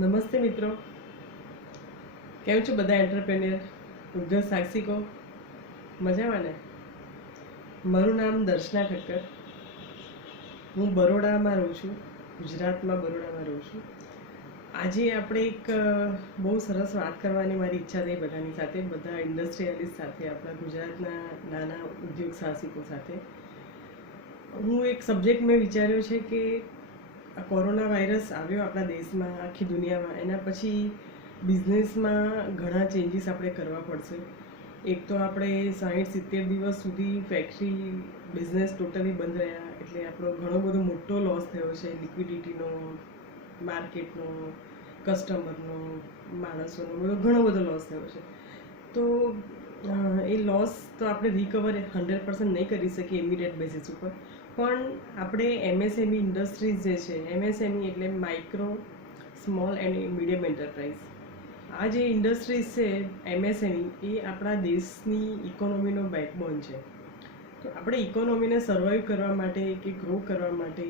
નમસ્તે મિત્રો, કેમ છો બધા એન્ટરપ્રેન્યોર ઉદ્યોગ સાહસિકો? મજામાં ને? મારું નામ દર્શના ઠક્કર. હું બરોડામાં રહું છું, ગુજરાતમાં બરોડામાં રહું છું. આજે આપણે એક બહુ સરસ વાત કરવાની મારી ઈચ્છા થઈ બધાની સાથે, બધા ઇન્ડસ્ટ્રીયાલિસ્ટ સાથે, આપણા ગુજરાતના નાના ઉદ્યોગ સાહસિકો સાથે. હું એક સબ્જેક્ટ મેં વિચાર્યો છે કે આ કોરોના વાયરસ આવ્યો આપણા દેશમાં, આખી દુનિયામાં, એના પછી બિઝનેસમાં ઘણા ચેન્જીસ આપણે કરવા પડશે. એક તો આપણે 60-70 દિવસ સુધી ફેક્ટરી બિઝનેસ ટોટલી બંધ રહ્યા, એટલે આપણો ઘણો બધો મોટો લોસ થયો છે, લિક્વિડિટીનો, માર્કેટનો, કસ્ટમરનો, માણસોનો ઘણો બધો લોસ થયો છે. તો એ લોસ તો આપણે રિકવર 100% નહીં કરી શકીએ ઇમિડિયેટ બેસિસ ઉપર, પણ આપણે એમએસએમઈ ઇન્ડસ્ટ્રીઝ જે છે, એમએસએમઈ એટલે micro, small and medium enterprise, આ જે ઇન્ડસ્ટ્રીઝ છે એમએસએમઈ, એ આપણા દેશની ઇકોનોમીનો બેકબોન છે. તો આપણે ઇકોનોમીને સર્વાઈવ કરવા માટે કે ગ્રો કરવા માટે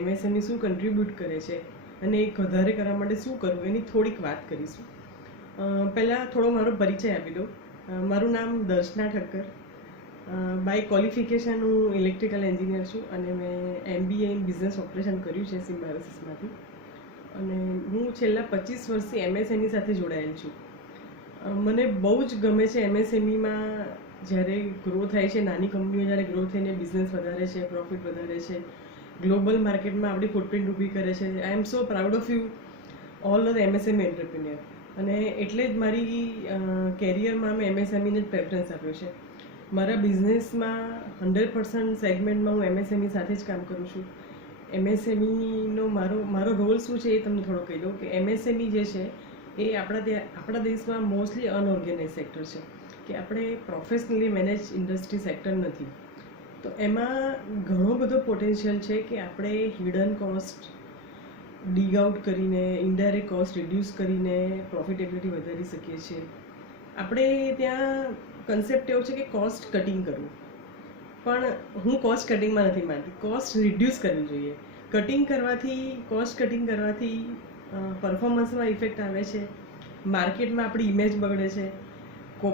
એમએસએમઈ શું કન્ટ્રીબ્યુટ કરે છે અને એક વધારે કરવા માટે શું કરવું, એની થોડીક વાત કરીશું. પહેલાં થોડો મારો પરિચય આપી દઉં. મારું નામ દર્શના ઠક્કર. બાય ક્વોલિફિકેશન હું ઇલેક્ટ્રિકલ એન્જિનિયર છું અને મેં MBA ઇન બિઝનેસ ઓપરેશન કર્યું છે સિમ્બાયોસિસમાંથી. અને હું છેલ્લા 25 વર્ષથી એમએસએમઈ સાથે જોડાયેલ છું. મને બહુ જ ગમે છે એમએસએમઈમાં જ્યારે ગ્રો થાય છે, નાની કંપનીઓ જ્યારે ગ્રો થઈને બિઝનેસ વધારે છે, પ્રોફિટ વધારે છે, ગ્લોબલ માર્કેટમાં આપણી ફૂટપ્રિન્ટ ઊભી કરે છે. I am so proud of you all the MSME entrepreneur. અને એટલે જ મારી કેરિયરમાં મેં એમએસએમઈને જ પ્રેફરન્સ આપ્યો છે. મારા બિઝનેસમાં 100% સેગમેન્ટમાં હું એમએસએમઈ સાથે જ કામ કરું છું. એમએસએમઈનો મારો રોલ શું છે એ તમને થોડો કહી દઉં કે એમએસએમઈ જે છે એ આપણા દેશમાં મોસ્ટલી અનઓર્ગેનાઇઝ સેક્ટર છે, કે આપણે પ્રોફેશનલી મેનેજ ઇન્ડસ્ટ્રી સેક્ટર નથી. તો એમાં ઘણો બધો પોટેન્શિયલ છે કે આપણે હિડન કોસ્ટ ડીગ આઉટ કરીને, ઇનડાયરેક્ટ કોસ્ટ રિડ્યુસ કરીને પ્રોફિટેબિલિટી વધારી શકીએ છીએ. આપણે ત્યાં કન્સેપ્ટ એવો છે કે કોસ્ટ કટિંગ કરવું, પણ હું કોસ્ટ કટિંગમાં નથી માનતી. કોસ્ટ રિડ્યુસ કરવી જોઈએ. કોસ્ટ કટિંગ કરવાથી પરફોર્મન્સમાં ઇફેક્ટ આવે છે, માર્કેટમાં આપણી ઇમેજ બગડે છે,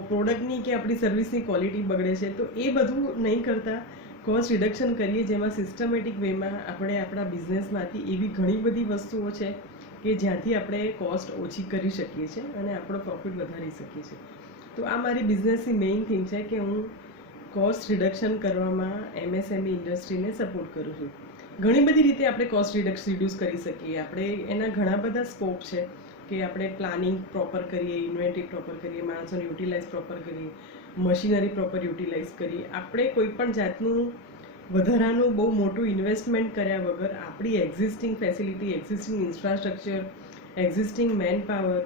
પ્રોડક્ટની કે આપણી સર્વિસની ક્વોલિટી બગડે છે. તો એ બધું નહીં કરતાં કોસ્ટ રિડક્શન કરીએ, જેમાં સિસ્ટમેટિક વેમાં આપણે આપણા બિઝનેસમાંથી એવી ઘણી બધી વસ્તુઓ છે કે જ્યાંથી આપણે કોસ્ટ ઓછી કરી શકીએ છીએ અને આપણો પ્રોફિટ વધારી શકીએ છીએ. તો આ મારી બિઝનેસની મેઇન થિંગ છે કે હું કોસ્ટ રિડક્શન કરવામાં એમએસએમઈ ઇન્ડસ્ટ્રીને સપોર્ટ કરું છું. ઘણી બધી રીતે આપણે કોસ્ટ રિડ્યુસ કરી શકીએ. આપણે એના ઘણા બધા સ્કોપ છે કે આપણે પ્લાનિંગ પ્રોપર કરીએ, ઇન્વેન્ટરી પ્રોપર કરીએ, માણસોને યુટિલાઇઝ પ્રોપર કરીએ, મશીનરી પ્રોપર યુટિલાઇઝ કરીએ. આપણે કોઈ પણ જાતનું વધારાનું બહુ મોટું ઇન્વેસ્ટમેન્ટ કર્યા વગર આપણી existing facility, existing infrastructure, existing manpower,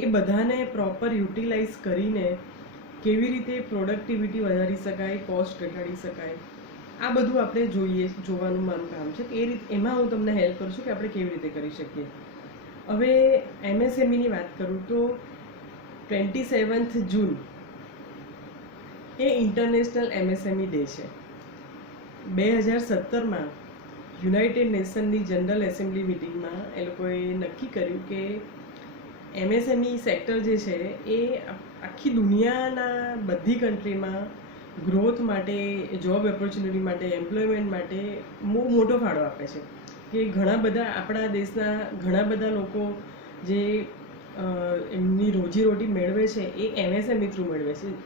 એ બધાને પ્રોપર યુટિલાઇઝ કરીને કેવી રીતે પ્રોડક્ટિવિટી વધારી શકાય, કોસ્ટ ઘટાડી શકાય, આ બધું આપણે જોવાનું મારું કામ છે. કે એમાં હું તમને હેલ્પ કરું છું કે આપણે કેવી રીતે કરી શકીએ. હવે એમએસએમઈની વાત કરું તો 27th જૂન એ ઇન્ટરનેશનલ એમએસએમઈ ડે છે. 2017માં યુનાઇટેડ નેશનની જનરલ એસેમ્બલી મિટિંગમાં એ લોકોએ નક્કી કર્યું કે એમએસએમઈ સેક્ટર જે છે એ આખી દુનિયાના બધી કન્ટ્રીમાં ગ્રોથ માટે, જોબ ઓપોર્ચ્યુનિટી માટે, એમ્પ્લોયમેન્ટ માટે બહુ મોટો ફાળો આપે છે. કે ઘણા બધા આપણા દેશના ઘણા બધા લોકો જે એમની રોજીરોટી મેળવે છે એ એમએસએમઈ થ્રુ મેળવે છે,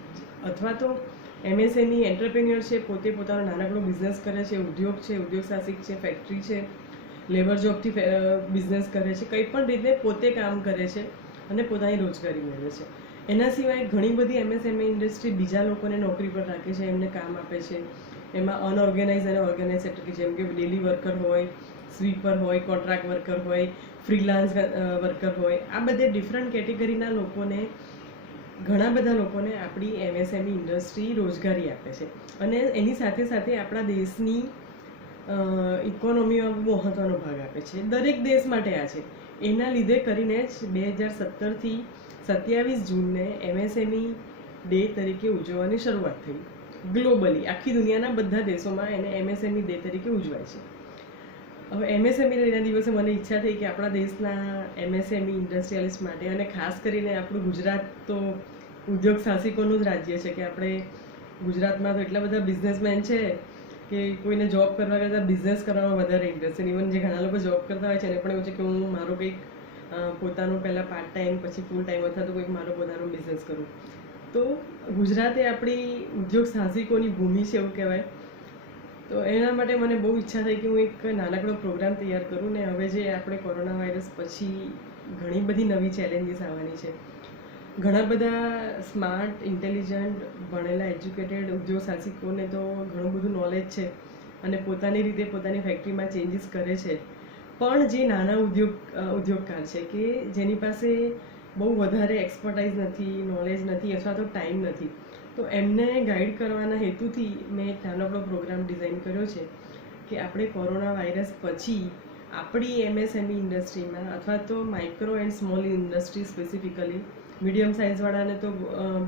અથવા તો એમએસએમઈ એન્ટરપ્રેન્યોર છે, પોતે પોતાનો નાનકડો બિઝનેસ કરે છે, ઉદ્યોગ છે, ઉદ્યોગ સાહસિક છે, ફેક્ટરી છે, લેબર જોબથી બિઝનેસ કરે છે, કંઈ પણ રીતે પોતે કામ કરે છે અને પોતાની રોજગારી મેળવે છે. એના સિવાય ઘણી બધી એમએસએમઈ ઇન્ડસ્ટ્રી બીજા લોકોને નોકરી પર રાખે છે, એમને કામ આપે છે. એમાં અનઓર્ગેનાઇઝ અને ઓર્ગેનાઇઝ સેક્ટર, કે જેમ કે ડેલી વર્કર હોય, સ્વીપર હોય, કોન્ટ્રાક્ટ વર્કર હોય, ફ્રીલાન્સ વર્કર હોય, આ બધે ડિફરન્ટ કેટેગરીના લોકોને, ઘણા બધા લોકોને આપણી એમએસએમઈ ઇન્ડસ્ટ્રી રોજગારી આપે છે. અને એની સાથે સાથે આપણા દેશની ઇકોનોમીમાં મહત્ત્વનો ભાગ આપે છે. દરેક દેશ માટે આ છે. એના લીધે કરીને જ 2017થી 27 જૂનને એમએસએમઈ ડે તરીકે ઉજવવાની શરૂઆત થઈ ગ્લોબલી. આખી દુનિયાના બધા દેશોમાં એને એમએસએમઈ ડે તરીકે ઉજવાય છે. હવે એમએસએમઈના દિવસે મને ઈચ્છા થઈ કે આપણા દેશના એમએસએમઈ ઇન્ડસ્ટ્રીયાલિસ્ટ માટે, અને ખાસ કરીને આપણું ગુજરાત તો ઉદ્યોગ સાહસિકોનું જ રાજ્ય છે, કે આપણે ગુજરાતમાં તો એટલા બધા બિઝનેસમેન છે કે કોઈને જોબ કરવા કરતાં બિઝનેસ કરવામાં વધારે ઇન્ટરેસ્ટ છે. ઇવન જે ઘણા લોકો જોબ કરતા હોય છે એને પણ એવું છે કે હું મારો કંઈક પોતાનું પહેલાં પાર્ટ ટાઈમ, પછી ફૂલ ટાઈમ અથવા તો કંઈક મારો પોતાનો બિઝનેસ કરું. તો ગુજરાત એ આપણી ઉદ્યોગ સાહસિકોની ભૂમિ છે એવું કહેવાય. તો એના માટે મને બહુ ઈચ્છા થઈ કે હું એક નાનકડો પ્રોગ્રામ તૈયાર કરું. ને હવે જે આપણે કોરોના વાયરસ પછી ઘણી બધી નવી ચેલેન્જીસ આવવાની છે. ઘણા બધા સ્માર્ટ, ઇન્ટેલિજન્ટ, ભણેલા, એજ્યુકેટેડ ઉદ્યોગ સાહસિકોને તો ઘણું બધું નોલેજ છે અને પોતાની રીતે પોતાની ફેક્ટરીમાં ચેન્જીસ કરે છે. પણ જે નાના ઉદ્યોગકાર છે કે જેની પાસે બહુ વધારે એક્સપર્ટાઇઝ નથી, નોલેજ નથી અથવા તો ટાઈમ નથી, તો એમને ગાઈડ કરવાના હેતુથી મેં એક નાનકડો પ્રોગ્રામ ડિઝાઇન કર્યો છે કે આપણે કોરોના વાયરસ પછી આપણી એમએસએમઈ ઇન્ડસ્ટ્રીમાં અથવા તો micro and small industry specifically, medium સાઇઝવાળાને તો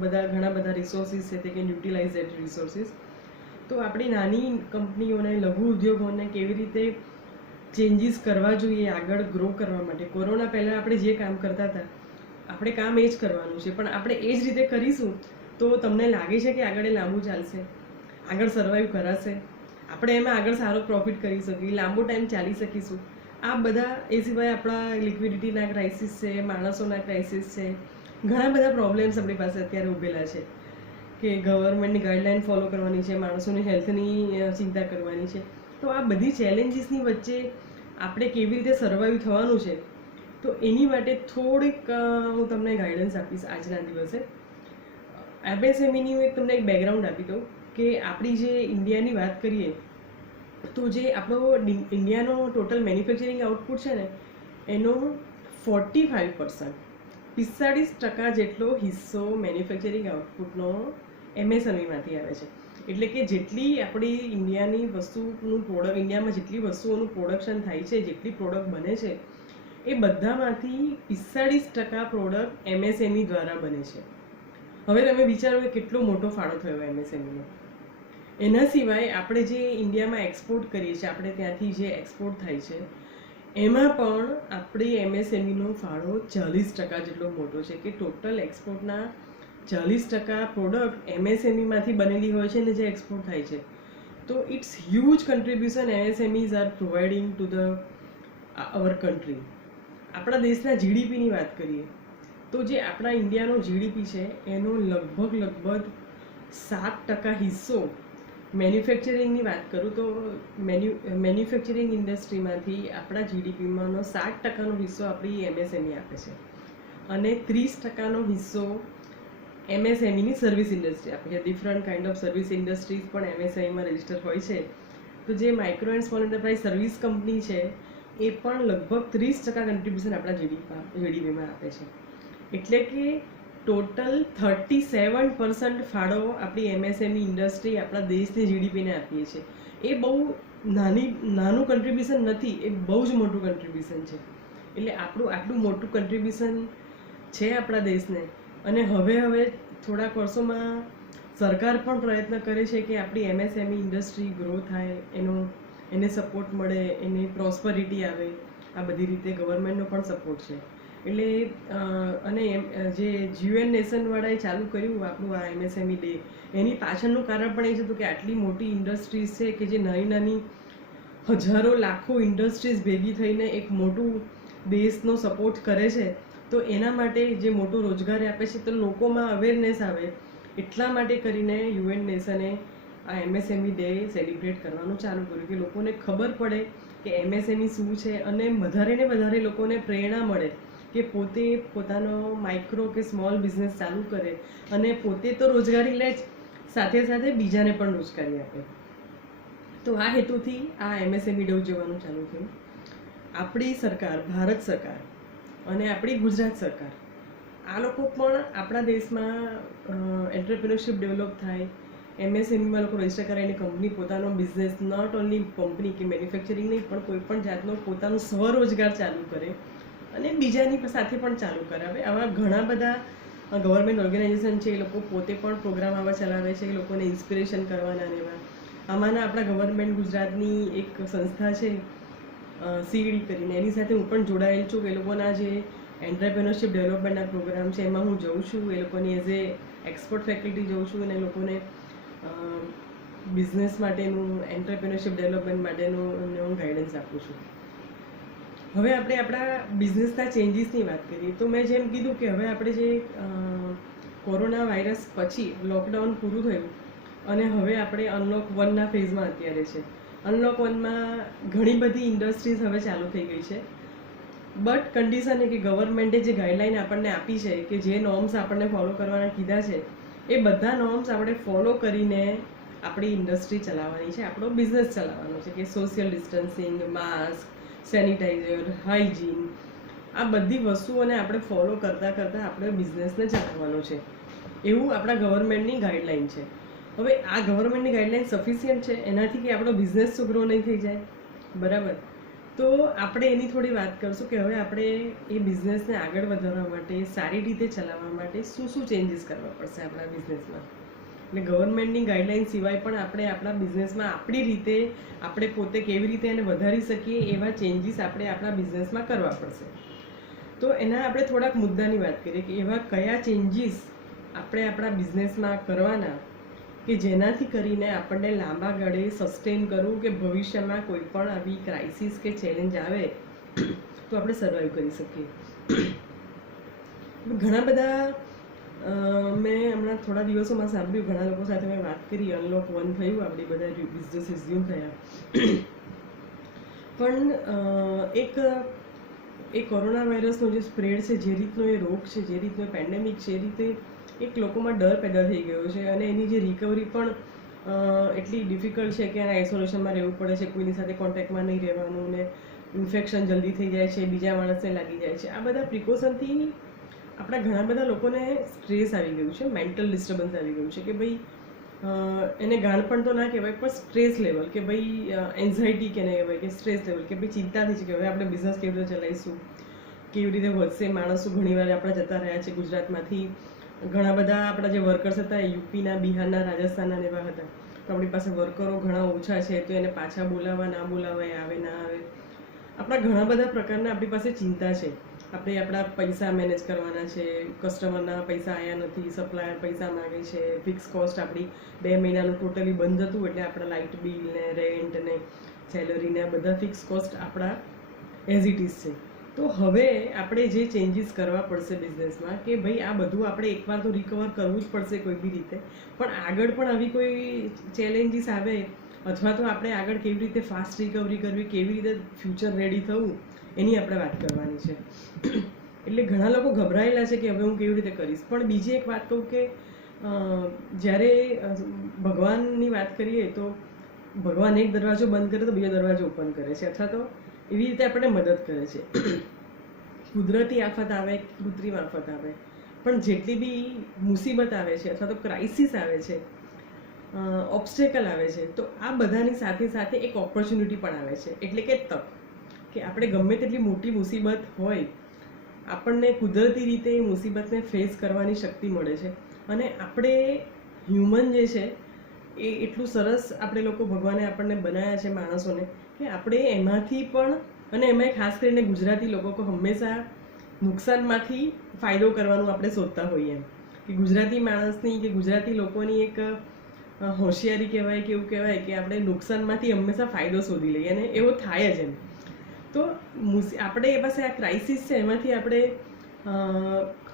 ઘણા બધા રિસોર્સિસ છે તે કેન યુટિલાઇઝ એટ રિસોર્સિસ. તો આપણી નાની કંપનીઓને, લઘુ ઉદ્યોગોને કેવી રીતે ચેન્જીસ કરવા જોઈએ આગળ ગ્રો કરવા માટે. કોરોના પહેલાં આપણે જે કામ કરતા હતા આપણે કામ એ જ કરવાનું છે, પણ આપણે એ જ રીતે કરીશું તો તમને લાગે છે કે આગળ એ લાંબુ ચાલશે, આગળ સર્વાઈવ કરાશે, આપણે એમાં આગળ સારો પ્રોફિટ કરી શકીએ, લાંબો ટાઈમ ચાલી શકીશું? આ બધા, એ સિવાય આપણા લિક્વિડિટીના ક્રાઇસિસ છે, માણસોના ક્રાઇસિસ છે, ઘણા બધા પ્રોબ્લેમ્સ આપણી પાસે અત્યારે ઊભેલા છે કે ગવર્મેન્ટની ગાઈડલાઇન ફોલો કરવાની છે, માણસોની હેલ્થની ચિંતા કરવાની છે. તો આ બધી ચેલેન્જીસની વચ્ચે આપણે કેવી રીતે સર્વાઈવ થવાનું છે, તો એની માટે થોડીક હું તમને ગાઈડન્સ આપીશ આજના દિવસે. એમએસએમઈની હું તમને એક બેકગ્રાઉન્ડ આપી દઉં કે આપણી જે ઇન્ડિયાની વાત કરીએ તો જે આપણો ઇન્ડિયાનો ટોટલ મેન્યુફેક્ચરિંગ આઉટપુટ છે ને એનો 45%, 45% જેટલો હિસ્સો મેન્યુફેક્ચરિંગ આઉટપુટનો એમએસએમઈમાંથી આવે છે. એટલે કે જેટલી આપણી ઇન્ડિયામાં જેટલી વસ્તુઓનું પ્રોડક્શન થાય છે, જેટલી પ્રોડક્ટ બને છે, એ બધામાંથી 45% પ્રોડક્ટ એમએસએમઈ દ્વારા બને છે. હવે તમે વિચારો કે કેટલો મોટો ફાળો થયો એમએસએમઈનો. એના સિવાય આપણે જે ઇન્ડિયામાં એક્સપોર્ટ કરીએ છીએ, આપણે ત્યાંથી જે એક્સપોર્ટ થાય છે એમાં પણ આપણી એમએસએમઈનો ફાળો 40% જેટલો મોટો છે, કે ટોટલ એક્સપોર્ટના 40% પ્રોડક્ટ એમએસએમઈમાંથી બનેલી હોય છે ને જે એક્સપોર્ટ થાય છે. તો it's huge contribution MSMEs are providing to our country. આપણા દેશના જીડીપીની વાત કરીએ તો જે આપણા ઇન્ડિયાનો જીડીપી છે એનો લગભગ 7% હિસ્સો મેન્યુફેક્ચરિંગની વાત કરું તો મેન્યુફેક્ચરિંગ ઇન્ડસ્ટ્રીમાંથી આપણા જીડીપીમાંનો 7%નો હિસ્સો આપણી એમએસએમઈ આપે છે, અને 30%નો હિસ્સો એમએસએમઈની સર્વિસ ઇન્ડસ્ટ્રી આપે છે. Different kind of service industries પણ એમએસએમઈમાં રજીસ્ટર હોય છે. તો જે micro and small enterprise service company છે એ પણ લગભગ 30% કન્ટ્રીબ્યુશન આપણા જીડીપીમાં આપે છે. એટલે કે ટોટલ 37% ફાળો આપણી એમએસએમઈ ઇન્ડસ્ટ્રી આપણા દેશની જીડીપીને આપીએ છીએ. એ બહુ નાનું કન્ટ્રીબ્યુશન નથી, એ બહુ જ મોટું કન્ટ્રીબ્યુશન છે. એટલે આટલું મોટું કન્ટ્રીબ્યુશન છે આપણા દેશને. અને હવે થોડાક વર્ષોમાં સરકાર પણ પ્રયત્ન કરે છે કે આપણી એમએસએમઈ ઇન્ડસ્ટ્રી ગ્રો થાય, એને સપોર્ટ મળે, એની પ્રોસ્પરિટી આવે. આ બધી રીતે ગવર્મેન્ટનો પણ સપોર્ટ છે. એટલે અને જે યુએન નેશનવાળાએ ચાલુ કર્યું આપણું આ એમએસએમઈ ડે, એની પાછળનું કારણ પણ એ જ હતું કે આટલી મોટી ઇન્ડસ્ટ્રીઝ છે કે જે નાની હજારો લાખો ઇન્ડસ્ટ્રીઝ ભેગી થઈને એક મોટું દેશનો સપોર્ટ કરે છે. તો એના માટે જે મોટો રોજગાર આપે છે, તો લોકોમાં અવેરનેસ આવે, એટલા માટે કરીને યુએન નેશને આ એમએસએમઈ ડે સેલિબ્રેટ કરવાનું ચાલુ કર્યું કે લોકોને ખબર પડે કે એમએસએમઈ શું છે, અને વધારે ને વધારે લોકોને પ્રેરણા મળે કે પોતે પોતાનો માઇક્રો કે સ્મોલ બિઝનેસ ચાલુ કરે અને પોતે તો રોજગારી લે જ, સાથે સાથે બીજાને પણ રોજગારી આપે. તો આ હેતુથી આ એમએસએમઈ ડે ઉજવવાનું ચાલુ થયું. આપણી સરકાર, ભારત સરકાર અને આપણી ગુજરાત સરકાર, આ લોકો પણ આપણા દેશમાં એન્ટરપ્રિન્યોરશિપ ડેવલપ થાય, એમએસએમઈમાં લોકો રજીસ્ટર કરે, એની કંપની પોતાનો બિઝનેસ, નોટ ઓનલી કંપની કે મેન્યુફેક્ચરિંગ નહીં પણ કોઈ પણ જાતનો પોતાનો સ્વરોજગાર ચાલુ કરે અને બીજાની સાથે પણ ચાલુ કરાવે. આવા ઘણા બધા ગવર્મેન્ટ ઓર્ગેનાઇઝેશન છે, એ લોકો પોતે પણ પ્રોગ્રામ આવા ચલાવે છે, એ લોકોને ઇન્સ્પિરેશન કરવાના ને એવા. આમાંના આપણા ગવર્મેન્ટ ગુજરાતની એક સંસ્થા છે સીડી કરીને, એની સાથે હું પણ જોડાયેલ છું. એ લોકોના જે એન્ટરપ્રેન્યોરશિપ ડેવલપમેન્ટના પ્રોગ્રામ છે એમાં હું જઉં છું, એ લોકોની એઝ એ એક્સપર્ટ ફેકલ્ટી જઉં છું અને લોકોને બિઝનેસ માટેનું, એન્ટરપ્રેન્યોરશિપ ડેવલપમેન્ટ માટેનું હું ગાઈડન્સ આપું છું. હવે આપણે આપણા બિઝનેસના ચેન્જીસની વાત કરીએ તો મેં જેમ કીધું કે હવે આપણે જે કોરોના વાયરસ પછી લોકડાઉન પૂરું થયું અને હવે આપણે અનલોક 1ના ફેઝમાં અત્યારે છે. અનલોક 1માં ઘણી બધી ઇન્ડસ્ટ્રીઝ હવે ચાલુ થઈ ગઈ છે, બટ કન્ડિશન એ કે ગવર્મેન્ટે જે ગાઈડલાઈન આપણને આપી છે કે જે નોર્મ્સ આપણને ફોલો કરવાના કીધા છે એ બધા નોર્મ્સ આપણે ફોલો કરીને આપણી ઇન્ડસ્ટ્રી ચલાવવાની છે, આપણો બિઝનેસ ચલાવવાનો છે. કે social distancing, mask, sanitiser, hygiene, આ બધી વસ્તુઓને આપણે ફોલો કરતાં કરતાં આપણે બિઝનેસને ચલાવવાનો છે, એવું આપણા ગવર્મેન્ટની ગાઈડલાઈન છે. હવે આ ગવર્મેન્ટની ગાઈડલાઈન સફિશિયન્ટ છે એનાથી કે આપણો બિઝનેસ તો ગ્રો નહીં થઈ જાય, બરાબર? તો આપણે એની થોડી વાત કરશું કે હવે આપણે એ બિઝનેસને આગળ વધારવા માટે, સારી રીતે ચલાવવા માટે શું શું ચેન્જીસ કરવા પડશે આપણા બિઝનેસમાં. એટલે ગવર્મેન્ટની ગાઈડલાઈન સિવાય પણ આપણે આપણા બિઝનેસમાં આપણી રીતે આપણે પોતે કેવી રીતે એને વધારી શકીએ એવા ચેન્જીસ આપણે આપણા બિઝનેસમાં કરવા પડશે. તો એના આપણે થોડાક મુદ્દાની વાત કરીએ કે એવા કયા ચેન્જીસ આપણે આપણા બિઝનેસમાં કરવાના કે જેનાથી કરીને આપણને લાંબા ગાળે સસ્ટેન કરવું કે ભવિષ્યમાં કોઈ પણ આવી ક્રાઇસિસ કે ચેલેન્જ આવે તો આપણે સર્વાઈવ કરી શકીએ. ઘણા બધા મેં હમણાં થોડા દિવસોમાં સાંભળ્યું, ઘણા લોકો સાથે મેં વાત કરી, અનલોક 1 થયું, આપણી બધા બિઝનેસ રિઝ્યુમ થયા, પણ એ કોરોના વાયરસનો જે સ્પ્રેડ છે, જે રીતનો એ રોગ છે, જે રીતનો પેન્ડેમિક છે, એ રીતે એક લોકોમાં ડર પેદા થઈ ગયો છે અને એની જે રિકવરી પણ એટલી ડિફિકલ્ટ છે કે એના આઇસોલેશનમાં રહેવું પડે છે, કોઈની સાથે કોન્ટેક્ટમાં નહીં રહેવાનું ને ઇન્ફેક્શન જલ્દી થઈ જાય છે, બીજા માણસને લાગી જાય છે. આ બધા પ્રિકોશનથી આપણા ઘણા બધા લોકોને સ્ટ્રેસ આવી ગયું છે, મેન્ટલ ડિસ્ટર્બન્સ આવી ગયું છે કે ભાઈ એને ગાણપણ તો ના કહેવાય પણ સ્ટ્રેસ લેવલ, કે ભાઈ એન્ઝાઇટી કેને કહેવાય કે સ્ટ્રેસ લેવલ, કે ભાઈ ચિંતા થઈ છે કે હવે આપણે બિઝનેસ કેવી રીતે ચલાવીશું, કેવી રીતે વધશે. માણસો ઘણીવાર આપણા જતા રહ્યા છે ગુજરાતમાંથી, ઘણા બધા આપણા જે વર્કર્સ હતા એ યુપીના, બિહારના, રાજસ્થાનના એવા હતા, તો આપણી પાસે વર્કરો ઘણા ઓછા છે, તો એને પાછા બોલાવવા ના બોલાવવા, એ આવે ના આવે, આપણા ઘણા બધા પ્રકારના આપણી પાસે ચિંતા છે. આપણે આપણા પૈસા મેનેજ કરવાના છે, કસ્ટમરના પૈસા આવ્યા નથી, સપ્લાયર પૈસા માગે છે, ફિક્સ કોસ્ટ આપણી 2 મહિનાનું ટોટલી બંધ હતું એટલે આપણા લાઇટ બિલ ને રેન્ટ ને સેલરી ને આ બધા ફિક્સ કોસ્ટ આપણા એઝ ઇટ ઇઝ છે. તો હવે આપણે જે ચેન્જીસ કરવા પડશે બિઝનેસમાં કે ભાઈ આ બધું આપણે એકવાર તો રિકવર કરવું જ પડશે કોઈ બી રીતે, પણ આગળ પણ આવી કોઈ ચેલેન્જીસ આવે અથવા તો આપણે આગળ કેવી રીતે ફાસ્ટ રિકવરી કરવી, કેવી રીતે ફ્યુચર રેડી થવું, એની આપણે વાત કરવાની છે. એટલે ઘણા લોકો ગભરાયેલા છે કે હવે હું કેવી રીતે કરીશ. પણ બીજી એક વાત કહું કે જ્યારે ભગવાનની વાત કરીએ તો ભગવાન એક દરવાજો બંધ કરે તો બીજો દરવાજો ઓપન કરે છે, અથવા તો એવી રીતે આપણને મદદ કરે છે. કુદરતી આફત આવે, કૃત્રિમ આફત આવે, પણ જેટલી બી મુસીબત આવે છે અથવા તો ક્રાઇસિસ આવે છે, ઓબ્સ્ટેકલ આવે છે, તો આ બધાની સાથે સાથે એક ઓપોર્ચ્યુનિટી પણ આવે છે, એટલે કે તક. કે આપણે ગમે તેટલી મોટી મુસીબત હોય, આપણને કુદરતી રીતે એ મુસીબતને ફેસ કરવાની શક્તિ મળે છે અને આપણે હ્યુમન જે છે એ એટલું સરસ આપણે લોકો ભગવાને આપણને બનાવ્યા છે માણસોને કે આપણે એમાંથી પણ, અને એમાં ખાસ કરીને ગુજરાતી લોકો કે હંમેશા નુકસાનમાંથી ફાયદો કરવાનું આપણે શોધતા હોઈએ એમ, કે ગુજરાતી માણસની કે ગુજરાતી લોકોની એક હોશિયારી કહેવાય કે એવું કહેવાય કે આપણે નુકસાનમાંથી હંમેશા ફાયદો શોધી લઈએ અને એવો થાય જ એમ. તો આપણે એ પાસે આ ક્રાઇસિસ છે એમાંથી આપણે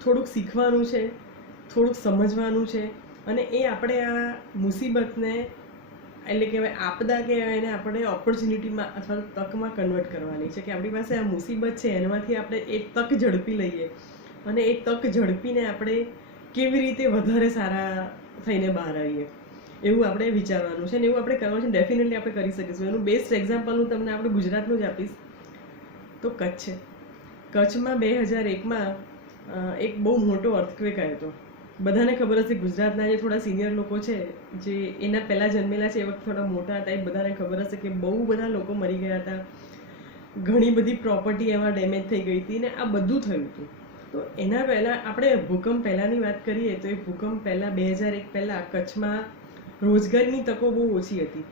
થોડુંક શીખવાનું છે, થોડુંક સમજવાનું છે અને એ આપણે આ મુસીબતને એટલે કહેવાય આપદા કહેવાય એને આપણે ઓપોર્ચ્યુનિટીમાં અથવા તકમાં કન્વર્ટ કરવાની છે. કે આપણી પાસે આ મુસીબત છે એનામાંથી આપણે એ તક ઝડપી લઈએ અને એ તક ઝડપીને આપણે કેવી રીતે વધારે સારા થઈને બહાર આવીએ એવું આપણે વિચારવાનું છે અને એવું આપણે કરવાનું છે. ડેફિનેટલી આપણે કરી શકીશું. એનું બેસ્ટ એક્ઝામ્પલ હું તમને આપણે ગુજરાતનું જ આપીશ તો કચ્છ. કચ્છમાં 2001માં એક બહુ મોટો અર્થક્વેક આવ્યો હતો. બધાને ખબર હશે, ગુજરાતના જે થોડા સિનિયર લોકો છે જે એના પહેલાં જન્મેલા છે એ વખત થોડા મોટા હતા, એ બધાને ખબર હશે કે બહુ બધા લોકો મરી ગયા હતા, ઘણી બધી પ્રોપર્ટી એમાં ડેમેજ થઈ ગઈ હતી ને આ બધું થયું હતું. તો એના પહેલાં આપણે ભૂકંપ પહેલાંની વાત કરીએ તો એ ભૂકંપ પહેલાં 2001 પહેલાં કચ્છમાં રોજગારીની તકો બહુ ઓછી હતી.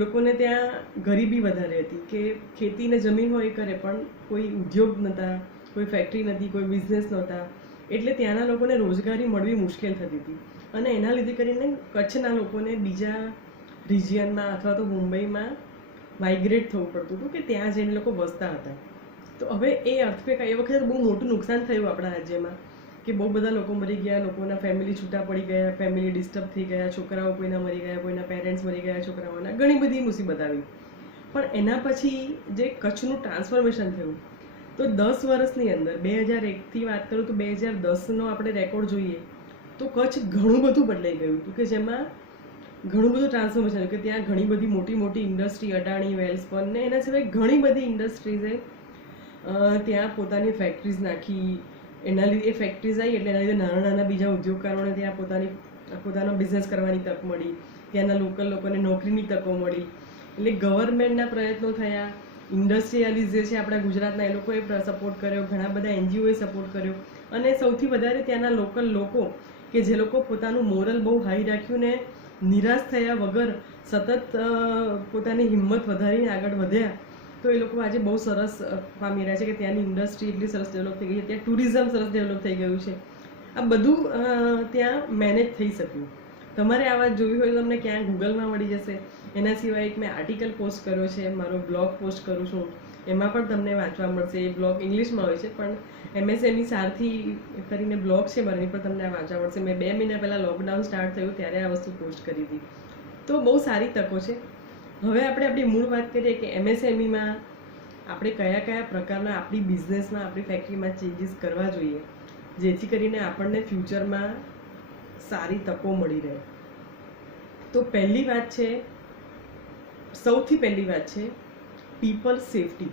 લોકોને ત્યાં ગરીબી વધારે હતી કે ખેતીને જમીન હોય એ કરે પણ કોઈ ઉદ્યોગ નહોતા, કોઈ ફેક્ટરી નથી, કોઈ બિઝનેસ નહોતા, એટલે ત્યાંના લોકોને રોજગારી મળવી મુશ્કેલ થતી હતી. અને એના લીધે કરીને કચ્છના લોકોને બીજા રિજિયનમાં અથવા તો મુંબઈમાં માઇગ્રેટ થવું પડતું હતું કે ત્યાં જઈને લોકો વસતા હતા. તો હવે એ અર્થક્વેક એ વખતે બહુ મોટું નુકસાન થયું આપણા રાજ્યમાં કે બહુ બધા લોકો મરી ગયા, લોકોના ફેમિલી છૂટા પડી ગયા, ફેમિલી ડિસ્ટર્બ થઈ ગયા, છોકરાઓ કોઈના મરી ગયા, કોઈના પેરેન્ટ્સ મરી ગયા, છોકરાઓના ઘણી બધી મુસીબત આવી. પણ એના પછી જે કચ્છનું ટ્રાન્સફોર્મેશન થયું તો 10 વર્ષની અંદર 2001થી વાત કરું તો 2010નો આપણે રેકોર્ડ જોઈએ તો કચ્છ ઘણું બધું બદલાઈ ગયું હતું કે જેમાં ઘણું બધું ટ્રાન્સફોર્મેશન કે ત્યાં ઘણી બધી મોટી મોટી ઇન્ડસ્ટ્રી, અડાણી, વેલ્સપન ને એના સિવાય ઘણી બધી ઇન્ડસ્ટ્રીઝે ત્યાં પોતાની ફેક્ટરીઝ નાખી. એના લીધે એ ફેક્ટરીઝ આવી એટલે એના લીધે નાના નાના બીજા ઉદ્યોગકારોને ત્યાં પોતાનો બિઝનેસ કરવાની તક મળી, ત્યાંના લોકલ લોકોને નોકરીની તકો મળી. એટલે ગવર્મેન્ટના પ્રયત્નો થયા, ઇન્ડસ્ટ્રીયાલિસ્ટ જે છે આપણા ગુજરાતના એ લોકોએ સપોર્ટ કર્યો, ઘણા બધા એનજીઓએ સપોર્ટ કર્યો, અને સૌથી વધારે ત્યાંના લોકલ લોકો કે જે લોકો પોતાનું મોરલ બહુ હાઈ રાખ્યું ને નિરાશ થયા વગર સતત પોતાની હિંમત વધારીને આગળ વધ્યા, તો એ લોકો આજે બહુ સરસ પામી રહ્યા છે કે ત્યાંની ઇન્ડસ્ટ્રી એટલી સરસ ડેવલપ થઈ ગઈ છે, ત્યાં ટુરિઝમ સરસ ડેવલપ થઈ ગયું છે. આ બધું ત્યાં મેનેજ થઈ શક્યું. તમારે આ વાત જોવી હોય તો તમને ક્યાં ગૂગલમાં મળી જશે. એના સિવાય એક મેં આર્ટિકલ પોસ્ટ કર્યો છે, મારો બ્લોગ પોસ્ટ કરું છું, એમાં પણ તમને વાંચવા મળશે. એ બ્લોગ ઇંગ્લિશમાં હોય છે પણ MSME સારથી કરીને બ્લોગ છે મારી પર તમને આ વાંચવા મળશે. મેં 2 મહિના પહેલાં લોકડાઉન સ્ટાર્ટ થયું ત્યારે આ વસ્તુ પોસ્ટ કરી હતી. તો બહુ સારી તકો છે. હવે આપણે આપણી મૂળ વાત કરીએ કે MSMEમાં આપણે કયા કયા પ્રકારના આપણી બિઝનેસમાં, આપણી ફેક્ટરીમાં ચેન્જીસ કરવા જોઈએ જેથી કરીને આપણને ફ્યુચરમાં સારી તકો મળી રહે. તો પહેલી વાત છે, સૌથી પહેલી વાત છે પીપલ સેફટી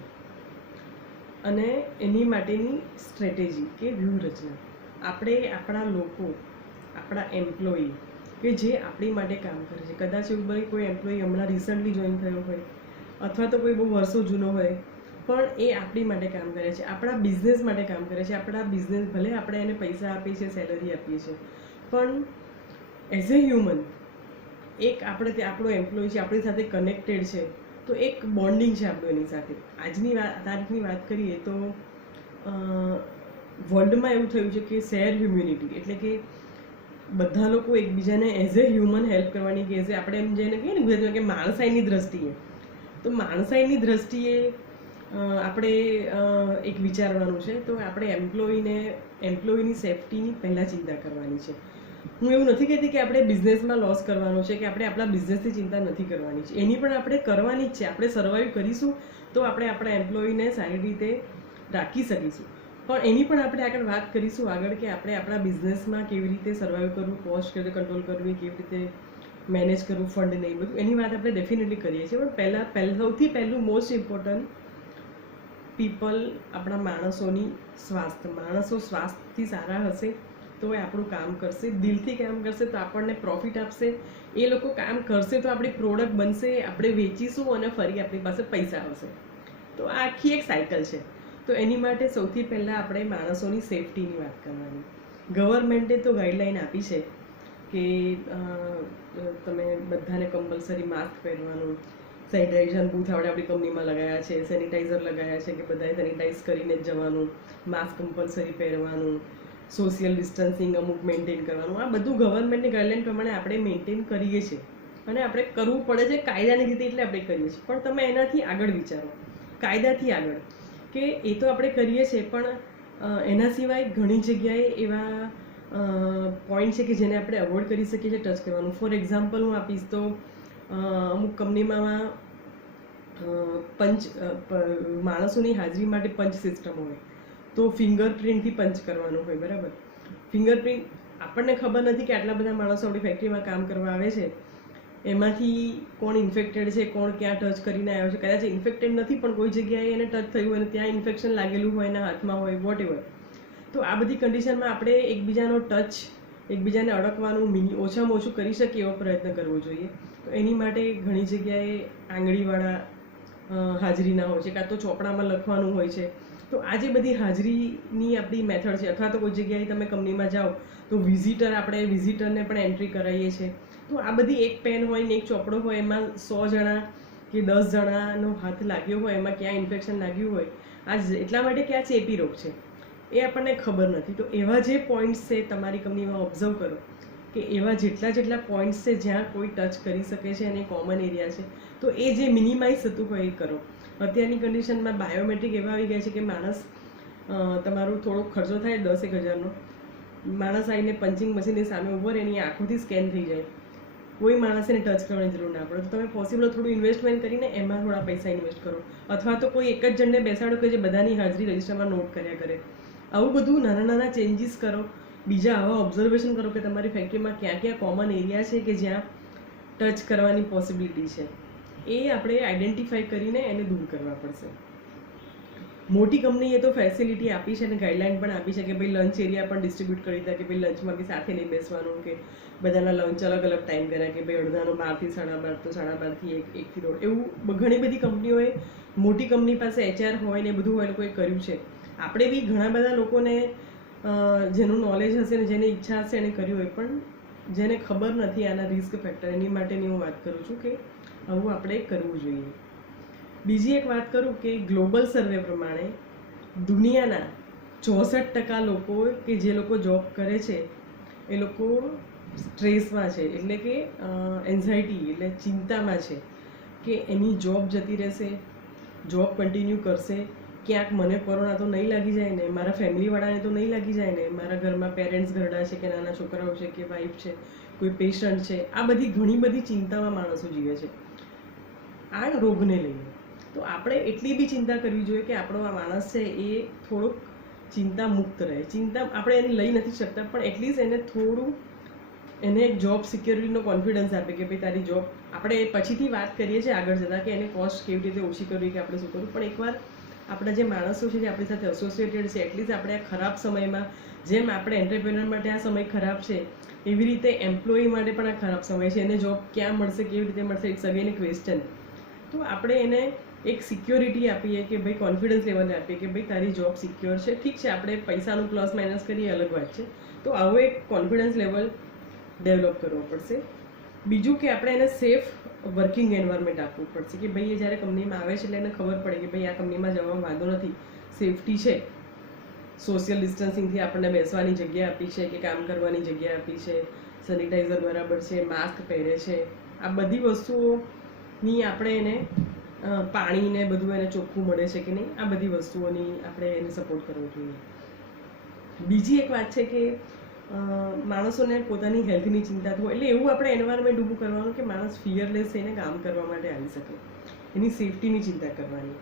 અને એની માટેની સ્ટ્રેટેજી કે વ્યૂહરચના. આપણે આપણા લોકો, આપણા એમ્પ્લોયી કે જે આપણી માટે કામ કરે છે, કદાચ એવું બને કોઈ એમ્પ્લોયી હમણાં રિસન્ટલી જોઈન થયો હોય અથવા તો કોઈ બહુ વર્ષો જૂનો હોય પણ એ આપણી માટે કામ કરે છે, આપણા બિઝનેસ માટે કામ કરે છે. આપણા બિઝનેસ ભલે આપણે એને પૈસા આપીએ છીએ, સેલરી આપીએ છીએ, પણ એઝ એ હ્યુમન એક આપણે આપણો એમ્પ્લોયી છે, આપણી સાથે કનેક્ટેડ છે, તો એક બોન્ડિંગ છે આપણું એની સાથે. આજની તારીખની વાત કરીએ તો વર્લ્ડમાં એવું થયું છે કે શેર હ્યુમ્યુનિટી એટલે કે બધા લોકો એકબીજાને એઝ એ હ્યુમન હેલ્પ કરવાની, કે એઝ એ આપણે એમ જઈને કહીએ ને ગુજરાતીમાં કે માણસાઈની દ્રષ્ટિએ, તો માણસાઈની દ્રષ્ટિએ આપણે એક વિચારવાનું છે. તો આપણે એમ્પ્લોયીની સેફટીની પહેલાં ચિંતા કરવાની છે. હું એવું નથી કહેતી કે આપણે બિઝનેસમાં લોસ કરવાનો છે કે આપણે આપણા બિઝનેસની ચિંતા નથી કરવાની છે, એની પણ આપણે કરવાની જ છે. આપણે સર્વાઈવ કરીશું તો આપણે આપણા એમ્પ્લોયીને સારી રીતે રાખી શકીશું. પણ એની પણ આપણે આગળ વાત કરીશું આગળ કે આપણે આપણા બિઝનેસમાં કેવી રીતે સર્વાઈવ કરવું, કોસ્ટ કેવી રીતે કંટ્રોલ કરવી, કેવી રીતે મેનેજ કરવું, ફંડ નહીં, બધું એની વાત આપણે ડેફિનેટલી કરીએ છીએ. પણ સૌથી પહેલું મોસ્ટ ઇમ્પોર્ટન્ટ પીપલ, આપણા માણસોની સ્વાસ્થ્ય. માણસો સ્વાસ્થ્યથી સારા હશે તો એ આપણું કામ કરશે, દિલથી કામ કરશે તો આપણને પ્રોફિટ આપશે. એ લોકો કામ કરશે તો આપણી પ્રોડક્ટ બનશે, આપણે વેચીશું અને ફરી આપણી પાસે પૈસા આવશે. તો આ આખી એક સાયકલ છે. તો એની માટે સૌથી પહેલાં આપણે માણસોની સેફટીની વાત કરવાની. ગવર્મેન્ટે તો ગાઈડલાઈન આપી છે કે તમે બધાને કમ્પલસરી માસ્ક પહેરવાનું, સેનિટાઇઝેશન બૂથ આપણે આપણી કંપનીમાં લગાવ્યા છે, સેનિટાઈઝર લગાવ્યા છે કે બધાએ સેનિટાઈઝ કરીને જ જવાનું, માસ્ક કમ્પલસરી પહેરવાનું, સોશિયલ ડિસ્ટન્સિંગ અમુક મેન્ટેન કરવાનું. આ બધું ગવર્મેન્ટની ગાઈડલાઈન પ્રમાણે આપણે મેન્ટેન કરીએ છીએ અને આપણે કરવું પડે છે કાયદાની રીતે, એટલે આપણે કરીએ છીએ. પણ તમે એનાથી આગળ વિચારો, કાયદાથી આગળ, કે એ તો આપણે કરીએ છીએ પણ એના સિવાય ઘણી જગ્યાએ એવા પોઈન્ટ છે કે જેને આપણે અવોઇડ કરી શકીએ છીએ ટચ કરવાનું. ફોર એક્ઝામ્પલ હું આપીશ તો અમુક કંપનીમાં માણસોની હાજરી માટે પંચ સિસ્ટમ હોય તો ફિંગરપ્રિન્ટથી પંચ કરવાનું હોય, બરાબર. ફિંગરપ્રિન્ટ આપણને ખબર નથી કે આટલા બધા માણસો આપણી ફેક્ટરીમાં કામ કરવા આવે છે, એમાંથી કોણ ઇન્ફેક્ટેડ છે, કોણ ક્યાં ટચ કરીને આવ્યો છે. કદાચ ઇન્ફેક્ટેડ નથી પણ કોઈ જગ્યાએ એને ટચ થયું હોય અને ત્યાં ઇન્ફેક્શન લાગેલું હોય, એના હાથમાં હોય, વોટ એવર. તો આ બધી કન્ડિશનમાં આપણે એકબીજાનો ટચ, એકબીજાને અડકવાનું ઓછામાં ઓછું કરી શકીએ એવો પ્રયત્ન કરવો જોઈએ. તો એની માટે ઘણી જગ્યાએ આંગળીવાળા હાજરીના હોય છે, કાં તો ચોપડામાં લખવાનું હોય છે. તો આ જે બધી હાજરીની આપણી મેથડ છે, અથવા તો કોઈ જગ્યાએ તમે કંપનીમાં જાઓ તો વિઝિટરને પણ એન્ટ્રી કરાવીએ છીએ. તો આ બધી એક પેન હોય ને એક ચોપડો હોય, એમાં 100 જણા કે 10 જણાનો હાથ લાગ્યો હોય, એમાં ક્યાં ઇન્ફેક્શન લાગ્યું હોય, આ એટલા માટે કે આ ચેપી રોગ છે એ આપણને ખબર નથી. તો એવા જે પોઈન્ટ્સ છે તમારી કંપનીમાં ઓબ્ઝર્વ કરો કે એવા જેટલા પોઈન્ટ્સ છે જ્યાં કોઈ ટચ કરી શકે છે અને કોમન એરિયા છે, તો એ જે મિનિમાઇઝ થતું હોય એ કરો. અત્યારની કન્ડિશનમાં બાયોમેટ્રિક એવા આવી ગયા છે કે માણસ તમારું થોડોક ખર્ચો થાય 10-1 હજારનો, માણસ આવીને પંચિંગ મશીનની સામે ઊભો રહે, એની આંખોથી સ્કેન થઈ જાય, કોઈ માણસને ટચ કરવાની જરૂર ના પડે. તો તમે પોસિબલ થોડું ઇન્વેસ્ટમેન્ટ કરીને એમાં થોડા પૈસા ઇન્વેસ્ટ કરો, અથવા તો કોઈ એક જ જણને બેસાડો કે જે બધાની હાજરી રજિસ્ટરમાં નોટ કર્યા કરે. આવું બધું નાના ચેન્જીસ કરો. બીજા આવા ઓબ્ઝર્વેશન કરો કે તમારી ફેક્ટરીમાં ક્યાં ક્યાં કોમન એરિયા છે કે જ્યાં ટચ કરવાની પોસિબિલિટી છે, એ આપણે આઈડેન્ટિફાઈ કરીને એને દૂર કરવા પડશે. મોટી કંપનીએ તો ફેસિલિટી આપી છે અને ગાઈડલાઇન પણ આપી છે કે ભાઈ લંચ એરિયા પણ ડિસ્ટ્રીબ્યુટ કરી દીધા, કે ભાઈ લંચમાં બી સાથે નહીં બેસવાનું, કે બધાના લંચ અલગ અલગ ટાઈમ કર્યા, કે ભાઈ અડધાનો 12 થી 12:30, તો 12:30 થી 1 થી 1:30, એવું ઘણી બધી કંપનીઓએ, મોટી કંપની પાસે HR હોય ને બધું હોય, લોકોએ કર્યું છે. આપણે બી ઘણા બધા લોકોને જેનું નોલેજ હશે ને જેને ઈચ્છા હશે એને કર્યું હોય, પણ જેને ખબર નથી આના રિસ્ક ફેક્ટર, એની માટેની હું વાત કરું છું કે આવું આપણે કરવું જોઈએ. બીજી એક વાત કરું કે ગ્લોબલ સર્વે પ્રમાણે દુનિયાના 64% લોકો કે જે લોકો જોબ કરે છે એ લોકો સ્ટ્રેસમાં છે, એટલે કે એન્ઝાયટી એટલે ચિંતામાં છે કે એની જોબ જતી રહેશે, જોબ કન્ટિન્યુ કરશે, ક્યાંક મને કોરોના તો નહીં લાગી જાય ને, મારા ફેમિલીવાળાને તો નહીં લાગી જાય ને, મારા ઘરમાં પેરેન્ટ્સ ઘરડા છે કે નાના છોકરાઓ છે કે વાઈફ છે, કોઈ પેશન્ટ છે. આ બધી ઘણી બધી ચિંતામાં માણસો જીવે છે આ રોગને લઈને. તો આપણે એટલી બી ચિંતા કરવી જોઈએ કે આપણો આ માણસ છે એ થોડોક ચિંતા મુક્ત રહે. ચિંતા આપણે એને લઈ નથી શકતા, પણ એટલીસ્ટ એને થોડું એને એક જોબ સિક્યોરિટીનો કોન્ફિડન્સ આપે કે ભાઈ તારી જોબ, આપણે પછીથી વાત કરીએ છીએ આગળ જતાં કે એને કોસ્ટ કેવી રીતે ઓછી કરવી, કે આપણે શું કરવું, પણ એકવાર આપણા જે માણસો છે જે આપણી સાથે એસોસિએટેડ છે, એટલીસ્ટ આપણે આ ખરાબ સમયમાં, જેમ આપણે એન્ટરપ્રેનર માટે આ સમય ખરાબ છે એવી રીતે એમ્પ્લોયી માટે પણ આ ખરાબ સમય છે. એને જોબ ક્યાં મળશે, કેવી રીતે મળશે, ઇટ્સ અગેન એ ક્વેશ્ચન. તો આપણે એને એક સિક્યોરિટી આપીએ કે ભાઈ કોન્ફિડન્સ લેવલે આપીએ કે ભાઈ તારી જોબ સિક્યોર છે. ઠીક છે, આપણે પૈસાનું પ્લસ માઇનસ કરીએ અલગ વાત છે, તો આવો એક કોન્ફિડન્સ લેવલ ડેવલપ કરવો પડશે. બીજું કે આપણે એને સેફ વર્કિંગ એન્વાયરમેન્ટ આપવું પડશે કે ભાઈ એ જ્યારે કંપનીમાં આવે છે એટલે એને ખબર પડે કે ભાઈ આ કંપનીમાં જવામાં વાંધો નથી, સેફટી છે, સોશિયલ ડિસ્ટન્સિંગથી આપણને બેસવાની જગ્યા આપી છે કે કામ કરવાની જગ્યા આપી છે, સેનિટાઈઝર બરાબર છે, માસ્ક પહેરે છે, આ બધી વસ્તુઓની આપણે એને પાણી ને બધું એને ચોખ્ખું મળે છે કે નહીં, આ બધી વસ્તુઓની આપણે એને સપોર્ટ કરવો જોઈએ. બીજી એક વાત છે કે માણસોને પોતાની હેલ્થની ચિંતા હોય, એટલે એવું આપણે એન્વાયરમેન્ટ ઊભું કરવાનું કે માણસ ફિયરલેસ થઈને કામ કરવા માટે આવી શકે, એની સેફટીની ચિંતા કરવાની.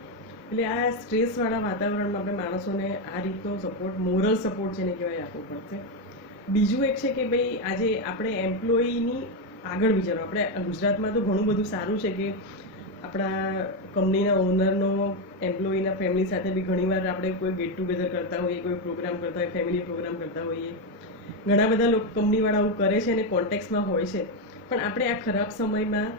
એટલે આ સ્ટ્રેસવાળા વાતાવરણમાં આપણે માણસોને આ રીતનો સપોર્ટ, મોરલ સપોર્ટ જેને કહેવાય, આપવો પડશે. બીજું એક છે કે ભાઈ આજે આપણે એમ્પ્લોયીની આગળ વિચારો. આપણે ગુજરાતમાં તો ઘણું બધું સારું છે કે આપણા કંપનીના ઓનરનો એમ્પ્લોયીના ફેમિલી સાથે બી ઘણીવાર આપણે કોઈ ગેટ ટુગેધર કરતા હોઈએ, કોઈ પ્રોગ્રામ કરતા હોય, ફેમિલી પ્રોગ્રામ કરતા હોઈએ. ઘણા બધા લોકો કંપનીવાળા આવું કરે છે અને કોન્ટેક્ટમાં હોય છે, પણ આપણે આ ખરાબ સમયમાં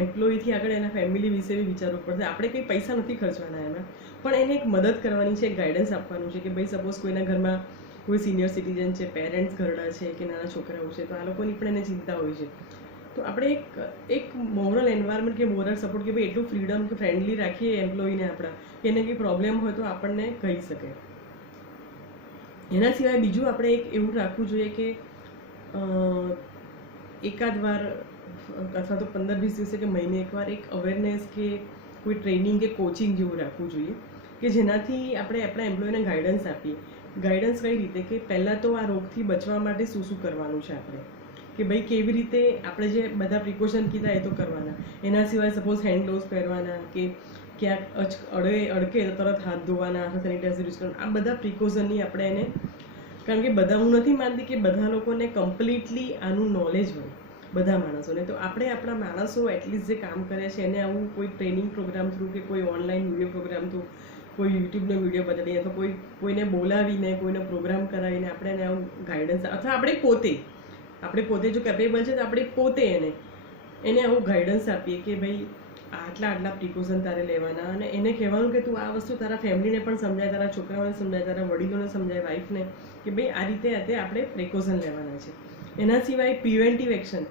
એમ્પ્લોયીથી આગળ એના ફેમિલી વિશે બી વિચારવું પડશે. આપણે કંઈ પૈસા નથી ખર્ચવાના એમાં, પણ એને એક મદદ કરવાની છે, એક ગાઈડન્સ આપવાનું છે કે ભાઈ સપોઝ કોઈના ઘરમાં કોઈ સિનિયર સિટીઝન છે, પેરેન્ટ્સ ઘરડા છે કે નાના છોકરાઓ છે, તો આ લોકોની પણ એને ચિંતા હોય છે. તો આપણે એક મોરલ એન્વાયરમેન્ટ કે મોરલ સપોર્ટ કે ભાઈ એટલું ફ્રીડમ કે ફ્રેન્ડલી રાખીએ એમ્પ્લોયીને આપણા, કે એને કંઈ પ્રોબ્લેમ હોય તો આપણને કહી શકે. એના સિવાય બીજું આપણે એક એવું રાખવું જોઈએ કે એકાદ વાર અથવા તો 15-20 દિવસે કે મહિને એકવાર એક અવેરનેસ કે કોઈ ટ્રેનિંગ કે કોચિંગ જેવું રાખવું જોઈએ કે જેનાથી આપણે આપણા એમ્પ્લોયીને ગાઈડન્સ આપીએ. ગાઈડન્સ કઈ રીતે કે પહેલાં તો આ રોગથી બચવા માટે શું શું કરવાનું છે આપણે, કે ભાઈ કેવી રીતે આપણે જે બધા પ્રિકોશન કીધા એ તો કરવાના. એના સિવાય સપોઝ હેન્ડ ગ્લોવ્સ પહેરવાના, કે ક્યાંક અડકે તો તરત હાથ ધોવાના, સેનિટાઈઝર યુઝ કરવાના. આ બધા પ્રિકોશનની આપણે એને, કારણ કે બધા, હું નથી માનતી કે બધા લોકોને કમ્પ્લીટલી આનું નોલેજ હોય બધા માણસોને. તો આપણે આપણા માણસો એટલીસ્ટ જે કામ કરે છે એને આવું કોઈ ટ્રેનિંગ પ્રોગ્રામ થ્રુ કે કોઈ ઓનલાઈન વિડીયો પ્રોગ્રામ થ્રુ, કોઈ યુટ્યુબનો વિડીયો બતાવીને અથવા કોઈને બોલાવીને, કોઈનો પ્રોગ્રામ કરાવીને આપણે એને આવું ગાઈડન્સ, અથવા આપણે પોતે જો કેપેબલ છે તો આપણે પોતે એને આવું ગાઈડન્સ આપીએ કે ભાઈ આટલા પ્રિકોશન તારે લેવાના, અને એને કહેવાનું કે તું આ વસ્તુ તારા ફેમિલીને પણ સમજાય, તારા છોકરાઓને સમજાય, તારા વડીલોને સમજાય, વાઈફને, કે ભાઈ આ રીતે આપણે પ્રિકોશન લેવાના છે. એના સિવાય પ્રિવેન્ટિવ એક્શન,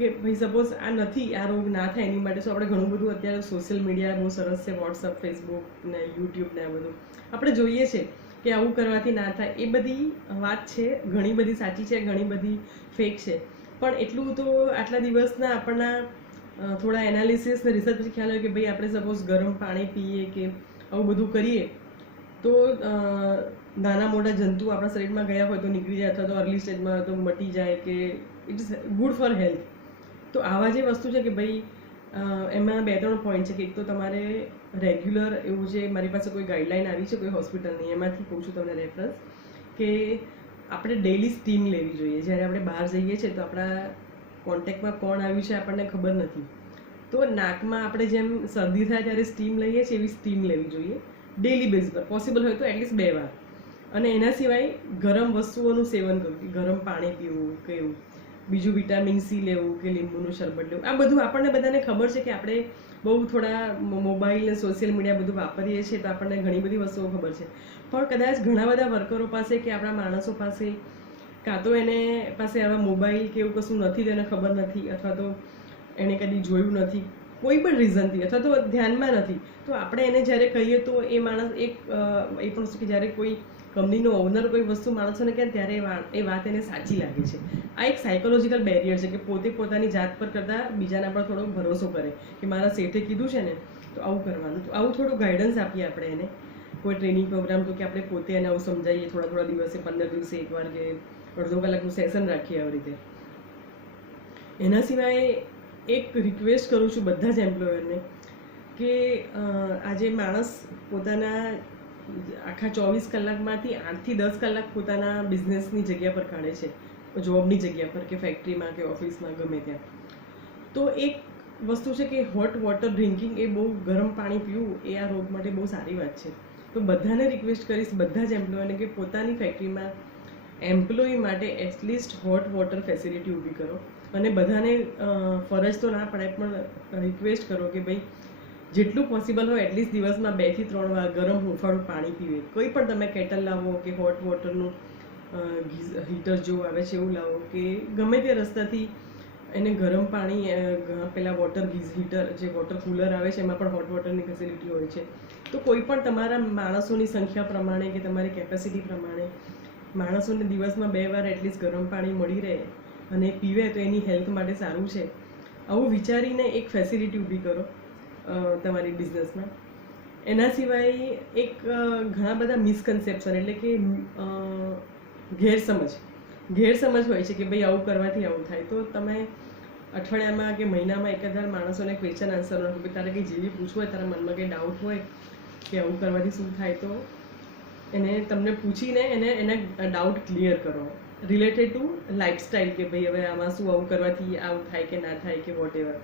કે ભાઈ સપોઝ આ નથી, આ રોગ ના થાય એની માટે શું આપણે ઘણું બધું અત્યારે સોશિયલ મીડિયા બહુ સરસ છે, વોટ્સઅપ, ફેસબુક ને યુટ્યુબ ને આ બધું આપણે જોઈએ છે કે આવું કરવાથી ના થાય. એ બધી વાત છે, ઘણી બધી સાચી છે, ઘણી બધી ફેક છે, પણ એટલું તો આટલા દિવસના આપણના થોડા એનાલિસિસ ને રિસર્ચ પછી ખ્યાલ હોય કે ભાઈ આપણે સપોઝ ગરમ પાણી પીએ કે આવું બધું કરીએ તો નાના મોટા જંતુ આપણા શરીરમાં ગયા હોય તો નીકળી જાય, અથવા તો અર્લી સ્ટેજમાં હોય તો મટી જાય, કે it is good for health. તો આવા જે વસ્તુ છે કે ભાઈ એમાં 2-3 પોઈન્ટ છે કે એક તો તમારે રેગ્યુલર એવું જે મારી પાસે કોઈ ગાઈડલાઈન આવી છે કોઈ હોસ્પિટલની, એમાંથી કહું છું તમને રેફરન્સ, કે આપણે ડેઈલી સ્ટીમ લેવી જોઈએ. જ્યારે આપણે બહાર જઈએ છીએ તો આપણા કોન્ટેક્ટમાં કોણ આવ્યું છે આપણને ખબર નથી, તો નાકમાં આપણે જેમ શરદી થાય ત્યારે સ્ટીમ લઈએ છીએ એવી સ્ટીમ લેવી જોઈએ ડેઈલી બેઝ પર, પોસિબલ હોય તો એટલીસ્ટ 2 વાર. અને એના સિવાય ગરમ વસ્તુઓનું સેવન કરવું, ગરમ પાણી પીવું કે એવું, બીજું વિટામિન સી લેવું કે લીંબુનું શરબત લેવું. આ બધું આપણને બધાને ખબર છે કે આપણે બહુ થોડા મોબાઈલ ને સોશિયલ મીડિયા બધું વાપરીએ છીએ તો આપણને ઘણી બધી વસ્તુઓ ખબર છે, પણ કદાચ ઘણા બધા વર્કરો પાસે કે આપણા માણસો પાસે કાં તો એને પાસે આવા મોબાઈલ કે એવું કશું નથી તો એને ખબર નથી, અથવા તો એણે કદી જોયું નથી કોઈ પણ રીઝનથી, અથવા તો ધ્યાનમાં નથી, તો આપણે એને જ્યારે કહીએ તો એ માણસ એ પણ શું કે જ્યારે કોઈ કંપનીનો ઓનર કોઈ વસ્તુ માણસોને કહે ત્યારે એ વાત એને સાચી લાગે છે. આ એક સાયકોલોજીકલ બેરિયર છે કે પોતે પોતાની જાત પર કરતાં બીજાના પર થોડો ભરોસો કરે કે મારા શેઠે કીધું છે ને તો આવું કરવાનું. તો આવું થોડું ગાઈડન્સ આપીએ આપણે એને, કોઈ ટ્રેનિંગ પ્રોગ્રામ તો કે આપણે પોતે એને આવું સમજાવીએ થોડા દિવસે, 15 દિવસે એકવાર કે અડધો કલાકનું સેશન રાખીએ આવી રીતે. એના સિવાય એક રિક્વેસ્ટ કરું છું બધા જ એમ્પ્લોયરને કે આજે માણસ પોતાના આખા 24 કલાકમાંથી 8 થી 10 કલાક પોતાના બિઝનેસની જગ્યા પર કાઢે છે, જોબની જગ્યા પર કે ફેક્ટરીમાં કે ઓફિસમાં ગમે ત્યાં. તો એક વસ્તુ છે કે હોટ વોટર ડ્રિંકિંગ, એ બહુ ગરમ પાણી પીવું એ આ રોગ માટે બહુ સારી વાત છે. તો બધાને રિક્વેસ્ટ કરીશ, બધા જ એમ્પ્લોયરને, કે પોતાની ફેક્ટરીમાં એમ્પ્લોય માટે એટલીસ્ટ હોટ વોટર ફેસિલિટી ઊભી કરો. અને બધાને ફરજ તો ના પડે પણ રિક્વેસ્ટ કરો કે ભાઈ જેટલું પોસિબલ હોય એટલીસ્ટ દિવસમાં 2 થી 3 વાર ગરમ હૂંફાળું પાણી પીવે. કોઈ પણ તમે કેટલ લાવો કે હોટ વોટરનું હીટર જેવું આવે છે એવું લાવો, કે ગમે તે રસ્તાથી એને ગરમ પાણી પેલા વોટર હીટર જે વોટર કુલર આવે છે એમાં પણ હોટ વોટરની ફેસિલિટી હોય છે. તો કોઈ પણ તમારા માણસોની સંખ્યા પ્રમાણે કે તમારી કેપેસિટી પ્રમાણે માણસોને દિવસમાં 2 વાર એટલીસ્ટ ગરમ પાણી મળી રહે અને પીવે તો એની હેલ્થ માટે સારું છે. આવું વિચારીને એક ફેસિલિટી ઊભી કરો તમારી બિઝનેસમાં. એના સિવાય એક ઘણા બધા મિસકન્સેપ્શન એટલે કે ગેરસમજ હોય છે કે ભાઈ આવું કરવાથી આવું થાય. તો તમે અઠવાડિયામાં કે મહિનામાં એકાદ માણસોને ક્વેશ્ચન આન્સર રાખો કે તારે કંઈ જેવી પૂછવું હોય, તારા મનમાં કંઈ ડાઉટ હોય કે આવું કરવાથી શું થાય, તો એને તમને પૂછીને એને ડાઉટ ક્લિયર કરો રિલેટેડ ટુ લાઈફસ્ટાઈલ, કે ભાઈ હવે આમાં શું આવું કરવાથી આવું થાય કે ના થાય કે વોટ એવર.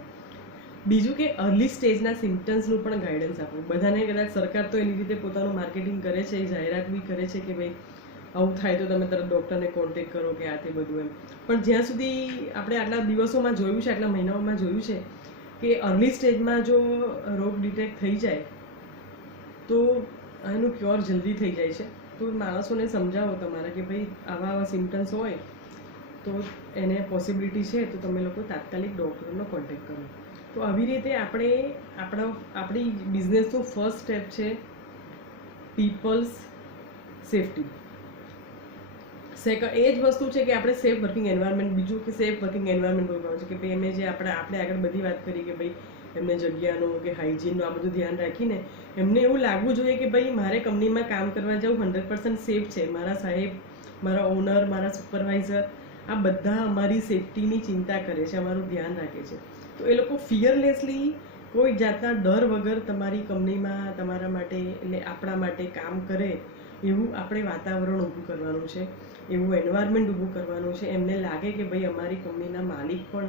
બીજું કે અર્લી સ્ટેજના સિમ્ટમ્સનું પણ ગાઈડન્સ આપવું. બધાને કદાચ સરકાર તો એની રીતે પોતાનું માર્કેટિંગ કરે છે, જાહેરાત બી કરે છે કે ભાઈ આવું થાય તો તમે તરત ડૉક્ટરને કોન્ટેક્ટ કરો કે આ તે બધું એમ. પણ જ્યાં સુધી આપણે આટલા દિવસોમાં જોયું છે, આટલા મહિનાઓમાં જોયું છે કે અર્લી સ્ટેજમાં જો રોગ ડિટેક્ટ થઈ જાય તો એનું ક્યોર જલ્દી થઈ જાય છે. તો માણસોને સમજાવો તમારા કે ભાઈ આવા સિમ્ટમ્સ હોય તો એને પોસિબિલિટી છે તો તમે લોકો તાત્કાલિક ડૉક્ટરનો કોન્ટેક્ટ કરો. તો આવી રીતે આપણી બિઝનેસનું ફર્સ્ટ સ્ટેપ છે પીપલ્સ સેફટી. એ જ વસ્તુ છે કે આપણે સેફ વર્કિંગ એન્વાયરમેન્ટ, બીજું કે સેફ વર્કિંગ એન્વાયરમેન્ટ બોલવાનું છે કે ભાઈ એમે જે આપણે આગળ બધી વાત કરી કે ભાઈ એમને જગ્યાનું કે હાઇજીનનું આ બધું ધ્યાન રાખીને એમને એવું લાગવું જોઈએ કે ભાઈ મારે કંપનીમાં કામ કરવા જવું 100% સેફ છે. મારા સાહેબ, મારા ઓનર, મારા સુપરવાઇઝર આ બધા અમારી સેફટીની ચિંતા કરે છે, અમારું ધ્યાન રાખે છે. તો એ લોકો ફિયરલેસલી કોઈ જાતના ડર વગર તમારી કંપનીમાં તમારા માટે એટલે આપણા માટે કામ કરે એવું આપણે વાતાવરણ ઊભું કરવાનું છે, એવું એન્વાયરમેન્ટ ઊભું કરવાનું છે. એમને લાગે કે ભાઈ અમારી કંપનીના માલિક પણ,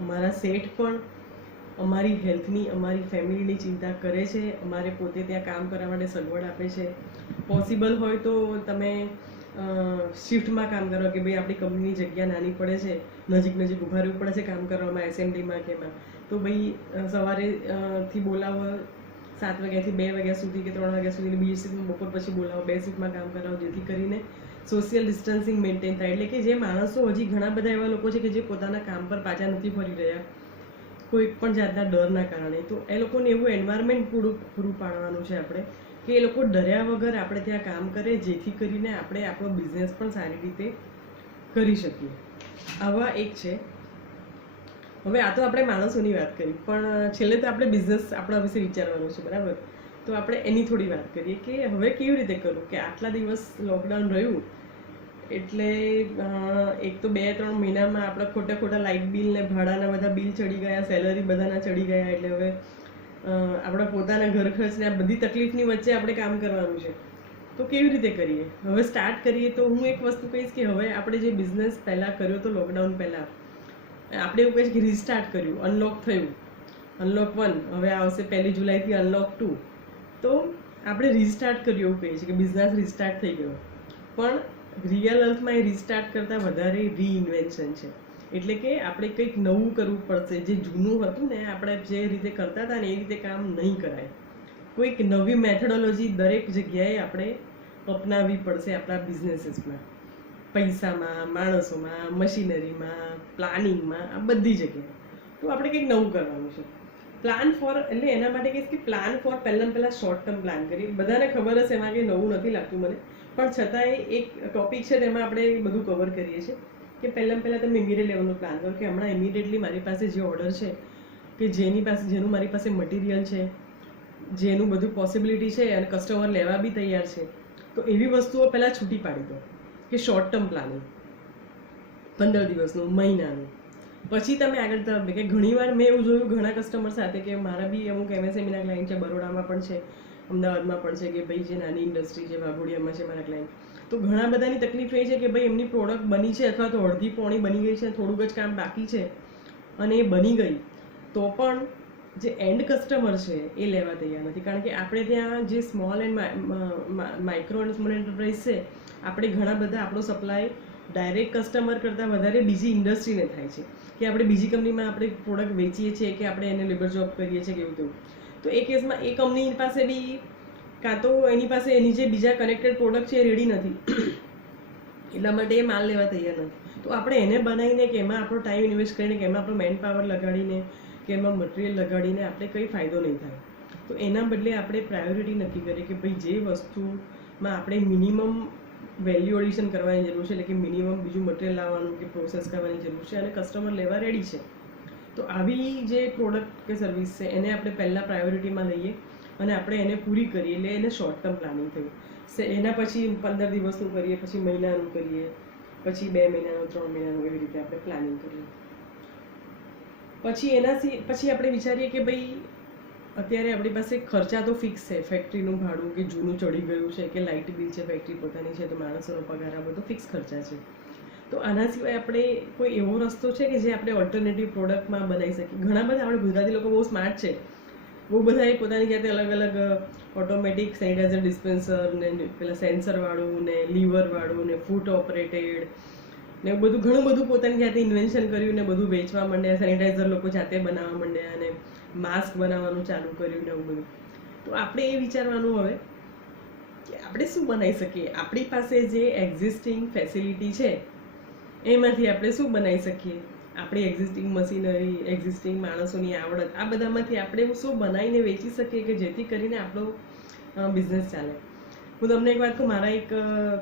અમારા શેઠ પણ અમારી હેલ્થની, અમારી ફેમિલીની ચિંતા કરે છે, અમારે પોતે ત્યાં કામ કરવા માટે સગવડ આપે છે. પોસિબલ હોય તો તમે શિફ્ટમાં કામ કરો કે ભાઈ આપણી કંપનીની જગ્યા નાની પડે છે, નજીક ઊભા રહેવું પડે છે કામ કરવામાં, એસેમ્બલીમાં કે એમાં, તો ભાઈ સવારે થી બોલાવો 7 વાગ્યાથી 2 વાગ્યા સુધી કે 3 વાગ્યા સુધી, બીજી શિફ્ટમાં બપોર પછી બોલાવો, 2 શિફ્ટમાં કામ કરાવો, જેથી કરીને સોશિયલ ડિસ્ટન્સિંગ મેન્ટેન થાય. એટલે કે જે માણસો, હજી ઘણા બધા એવા લોકો છે કે જે પોતાના કામ પર પાછા નથી ફરી રહ્યા કોઈ પણ જાતના ડરના કારણે, તો એ લોકોને એવું એન્વાયરમેન્ટ પૂરું પાડવાનું છે આપણે કે એ લોકો ડર્યા વગર આપણે ત્યાં કામ કરે, જેથી કરીને આપણે આપણો બિઝનેસ પણ સારી રીતે કરી શકીએ. આવા એક છે. હવે આ તો આપણે માણસોની વાત કરી, પણ છેલ્લે તો આપણે બિઝનેસ આપણા વિશે વિચારવાનું છે, બરાબર? તો આપણે એની થોડી વાત કરીએ કે હવે કેવી રીતે કરવું કે આટલા દિવસ લોકડાઉન રહ્યું એટલે એક તો 2-3 મહિનામાં આપણા ખોટા લાઇટ બિલ ને ભાડાના બધા બિલ ચડી ગયા, સેલરી બધાના ચડી ગયા. એટલે હવે આપણા પોતાના ઘર ખર્ચ ને આ બધી તકલીફની વચ્ચે આપણે કામ કરવાનું છે. તો કેવી રીતે કરીએ? હવે સ્ટાર્ટ કરીએ તો હું એક વસ્તુ કહીશ કે હવે આપણે જે બિઝનેસ પહેલાં કર્યો તો લોકડાઉન પહેલાં, આપણે એવું કહીએ કે રીસ્ટાર્ટ કર્યું, અનલોક થયું, અનલોક 1, હવે આવશે 1 જુલાઈથી અનલોક 2. તો આપણે રીસ્ટાર્ટ કર્યું એવું કહીએ છીએ કે બિઝનેસ રીસ્ટાર્ટ થઈ ગયો. પણ રિયલ અર્થમાં એ રીસ્ટાર્ટ કરતાં વધારે રીઇન્વેન્શન છે. એટલે કે આપણે કંઈક નવું કરવું પડશે. જે જૂનું હતું ને, આપણે જે રીતે કરતા હતા ને એ રીતે કામ નહીં કરાય. કોઈક નવી મેથોડોલોજી દરેક જગ્યાએ આપણે અપનાવવી પડશે આપણા બિઝનેસીસમાં, પૈસામાં, માણસોમાં, મશીનરીમાં, પ્લાનિંગમાં, આ બધી જગ્યાએ. તો આપણે કંઈક નવું કરવાનું છે. પ્લાન ફોર, એટલે એના માટે કહીશ કે પ્લાન ફોર પહેલાં શોર્ટ ટર્મ પ્લાન કરીએ. બધાને ખબર હશે, એમાં કંઈ નવું નથી લાગતું મને, પણ છતાંય એક ટોપિક છે તેમાં આપણે બધું કવર કરીએ છીએ કે પહેલાં તમે ઇમિડિયેટ લેવલનો પ્લાન કરો કે હમણાં ઇમિડિયેટલી મારી પાસે જે ઓર્ડર છે કે જેનું મારી પાસે મટીરિયલ છે, જેનું બધું પોસિબિલિટી છે અને કસ્ટમર લેવા બી તૈયાર છે, તો એવી વસ્તુઓ પહેલાં છૂટી પાડી દો કે શોર્ટ ટર્મ પ્લાનિંગ 15 દિવસનું, મહિનાનું. પછી તમે આગળ તરફ કે ઘણીવાર મેં એવું જોયું ઘણા કસ્ટમર સાથે કે મારા બી અમુક એમએસએમઈના ક્લાયન્ટ છે, બરોડામાં પણ છે, અમદાવાદમાં પણ છે, કે ભાઈ જે નાની ઇન્ડસ્ટ્રી છે, વાઘોડિયામાં છે મારા ક્લાયન્ટ. તો ઘણા બધાની તકલીફ એ છે કે ભાઈ એમની પ્રોડક્ટ બની છે અથવા તો અડધી પોણી બની ગઈ છે, થોડુંક જ કામ બાકી છે અને એ બની ગઈ, તો પણ જે એન્ડ કસ્ટમર છે એ લેવા તૈયાર નથી. કારણ કે આપણે ત્યાં જે સ્મોલ એન્ડ માઇક્રો અને સ્મોલ એન્ટરપ્રાઇઝ છે, આપણે ઘણા બધા આપણો સપ્લાય ડાયરેક્ટ કસ્ટમર કરતાં વધારે બીજી ઇન્ડસ્ટ્રીને થાય છે કે આપણે બીજી કંપનીમાં આપણે પ્રોડક્ટ વેચીએ છીએ કે આપણે એને લેબર જોબ કરીએ છીએ કે એવું તેવું. તો એ કેસમાં એ કંપની પાસે બી કાં તો એની પાસે એની જે બીજા કનેક્ટેડ પ્રોડક્ટ છે એ રેડી નથી, એટલા માટે એ માલ લેવા તૈયાર નથી. તો આપણે એને બનાવીને કે એમાં આપણો ટાઈમ ઇન્વેસ્ટ કરીને કે એમાં આપણો મેન પાવર લગાડીને કે એમાં મટીરિયલ લગાડીને આપણે કંઈ ફાયદો નહીં થાય. તો એના બદલે આપણે પ્રાયોરિટી નક્કી કરીએ કે ભાઈ જે વસ્તુમાં આપણે મિનિમમ વેલ્યુ એડિશન કરવાની જરૂર છે, એટલે કે મિનિમમ બીજું મટીરિયલ લાવવાનું કે પ્રોસેસ કરવાની જરૂર છે અને કસ્ટમર લેવા રેડી છે, તો આવી જે પ્રોડક્ટ કે સર્વિસ છે એને આપણે પહેલાં પ્રાયોરિટીમાં લઈએ અને આપણે એને પૂરી કરીએ. એટલે એને શોર્ટ ટર્મ પ્લાનિંગ થયું. એના પછી 15 દિવસનું કરીએ, પછી મહિનાનું કરીએ, પછી 2 મહિનાનું, 3 મહિનાનું, એવી રીતે આપણે પ્લાનિંગ કરીએ. પછી આપણે વિચારીએ કે ભાઈ અત્યારે આપણી પાસે ખર્ચા તો ફિક્સ છે, ફેક્ટરીનું ભાડું કે જૂનું ચડી ગયું છે કે લાઇટ બિલ છે, ફેક્ટરી પોતાની છે, તો માણસોનો પગાર, આ બધો ફિક્સ ખર્ચા છે. તો આના સિવાય આપણે કોઈ એવો રસ્તો છે કે જે આપણે ઓલ્ટરનેટિવ પ્રોડક્ટમાં બનાવી શકીએ. ઘણા બધા આપણે ગુજરાતી લોકો બહુ સ્માર્ટ છે, બહુ બધા એ પોતાની જાતે અલગ અલગ ઓટોમેટિક સેનિટાઈઝર ડિસ્પેન્સર ને પેલા સેન્સરવાળું ને લીવરવાળું ને ફૂટ ઓપરેટેડ ને એવું બધું ઘણું બધું પોતાની જાતે ઇન્વેન્શન કર્યું ને બધું વેચવા માંડ્યા. સેનિટાઈઝર લોકો જાતે બનાવવા માંડ્યા અને માસ્ક બનાવવાનું ચાલુ કર્યું ને એવું બધું. તો આપણે એ વિચારવાનું હવે કે આપણે શું બનાવી શકીએ. આપણી પાસે જે એક્ઝિસ્ટિંગ ફેસિલિટી છે એમાંથી આપણે શું બનાવી શકીએ. આપણી એક્ઝિસ્ટિંગ મશીનરી, એક્ઝિસ્ટિંગ માણસોની આવડત, આ બધામાંથી આપણે શું બનાવીને વેચી શકીએ કે જેથી કરીને આપણો બિઝનેસ ચાલે. હું તમને એક વાત કહું, મારા એક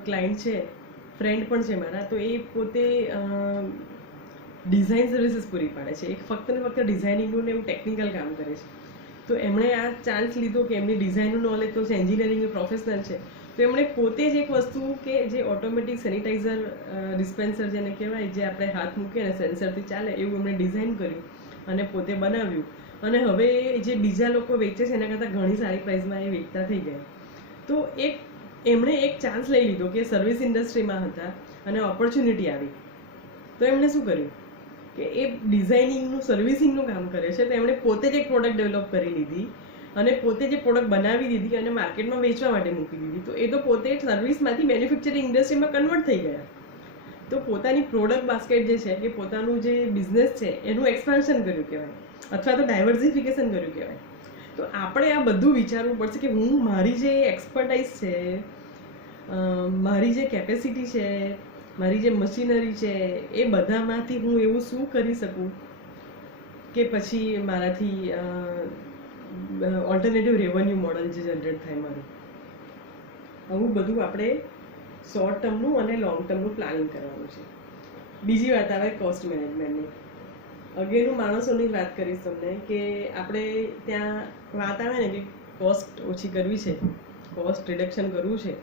ક્લાયન્ટ છે, ફ્રેન્ડ પણ છે મારા, તો એ પોતે ડિઝાઇન સર્વિસીસ પૂરી પાડે છે. એક ફક્ત ને ફક્ત ડિઝાઇનિંગનું ને એવું ટેકનિકલ કામ કરે છે. તો એમણે આ ચાન્સ લીધો કે એમની ડિઝાઇનનું નોલેજ તો છે, એન્જિનિયરિંગ પ્રોફેશનલ છે, તો એમણે પોતે જ એક વસ્તુ કે જે ઓટોમેટિક સેનિટાઈઝર ડિસ્પેન્સર જેને કહેવાય, જે આપણે હાથ મૂકીએ ને સેન્સરથી ચાલે, એવું એમણે ડિઝાઇન કર્યું અને પોતે બનાવ્યું. અને હવે જે બીજા લોકો વેચે છે એના કરતાં ઘણી સારી પ્રાઇસમાં એ વેચતા થઈ ગયા. તો એમણે એક ચાન્સ લઈ લીધો કે સર્વિસ ઇન્ડસ્ટ્રીમાં હતા અને ઓપોર્ચ્યુનિટી આવી, તો એમણે શું કર્યું કે એ ડિઝાઇનિંગનું, સર્વિસિંગનું કામ કરે છે, તો એમણે પોતે જ એક પ્રોડક્ટ ડેવલપ કરી લીધી અને પોતે જે પ્રોડક્ટ બનાવી દીધી અને માર્કેટમાં વેચવા માટે મૂકી દીધી. તો એ તો પોતે સર્વિસમાંથી મેન્યુફેક્ચરિંગ ઇન્ડસ્ટ્રીમાં કન્વર્ટ થઈ ગયા. તો પોતાની પ્રોડક્ટ બાસ્કેટ જે છે કે પોતાનું જે બિઝનેસ છે એનું એક્સપાન્શન કર્યું કહેવાય, અથવા તો ડાયવર્સિફિકેશન કર્યું કહેવાય. તો આપણે આ બધું વિચારવું પડશે કે હું મારી જે એક્સપર્ટાઇઝ છે, મારી જે કેપેસિટી છે, મારી જે મશીનરી છે, એ બધામાંથી હું એવું શું કરી શકું કે પછી મારાથી ઓલ્ટરનેટિવ રેવન્યુ મોડલ જે જનરેટ થાય મારું. આવું બધું આપણે શોર્ટ ટર્મનું અને લોંગ ટર્મનું પ્લાનિંગ કરવાનું છે. બીજી વાત આવે કોસ્ટ મેનેજમેન્ટની. અગેનું માણસોની વાત કરીશ તમને કે આપણે ત્યાં વાત આવે ને કે કોસ્ટ ઓછી કરવી છે, કોસ્ટ રિડક્શન કરવું છે,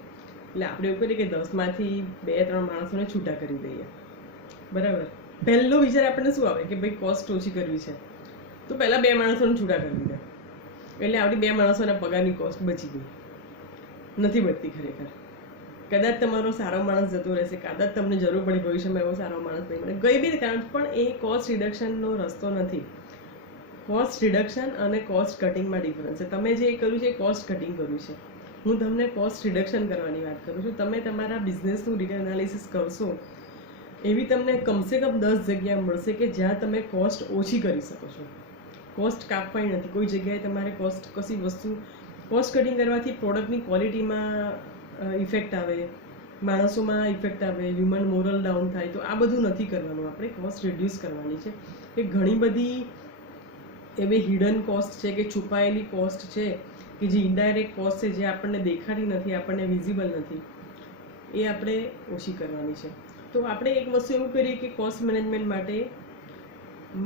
એટલે આપણે એવું કરીએ કે 10માંથી 2-3 માણસોને છૂટા કરી દઈએ. બરાબર. પહેલો વિચાર આપણને શું આવે કે ભાઈ કોસ્ટ ઓછી કરવી છે તો પહેલાં 2 માણસોને છૂટા કરી દીધા, એટલે આપણી 2 માણસોના પગારની કોસ્ટ બચી ગઈ. નથી બચતી ખરેખર. કદાચ તમારો સારો માણસ જતો રહેશે, કદાચ તમને જરૂર પડી ભવિષ્યમાં એવો સારો માણસ નહીં મળે, ગઈ બી કારણ પણ એ કોસ્ટ રિડક્શનનો રસ્તો નથી. કોસ્ટ રિડક્શન અને કોસ્ટ કટિંગમાં ડિફરન્સ છે. તમે જે કર્યું છે એ કોસ્ટ કટિંગ કર્યું છે, હું તમને કોસ્ટ રિડક્શન કરવાની વાત કરું છું. તમે તમારા બિઝનેસનું ડિટેલ એનાલિસિસ કરશો એવી તમને કમસે કમ 10 જગ્યા મળશે કે જ્યાં તમે કોસ્ટ ઓછી કરી શકો છો. કોસ્ટ કાપવાની નથી. કોઈ જગ્યાએ તમારે કશી વસ્તુ કોસ્ટ કટિંગ કરવાથી પ્રોડક્ટની ક્વોલિટીમાં ઇફેક્ટ આવે, માણસોમાં ઇફેક્ટ આવે, હ્યુમન મોરલ ડાઉન થાય. તો આ બધું નથી કરવાનું. આપણે કોસ્ટ રિડ્યુસ કરવાની છે. કે ઘણી બધી એવી હિડન કોસ્ટ છે કે છુપાયેલી કોસ્ટ છે કે જે ઇનડાયરેક્ટ કોસ્ટ છે, જે આપણને દેખાતી નથી, આપણને વિઝિબલ નથી, એ આપણે ઓછી કરવાની છે. તો આપણે એક વસ્તુ એવું કરીએ કે કોસ્ટ મેનેજમેન્ટ માટે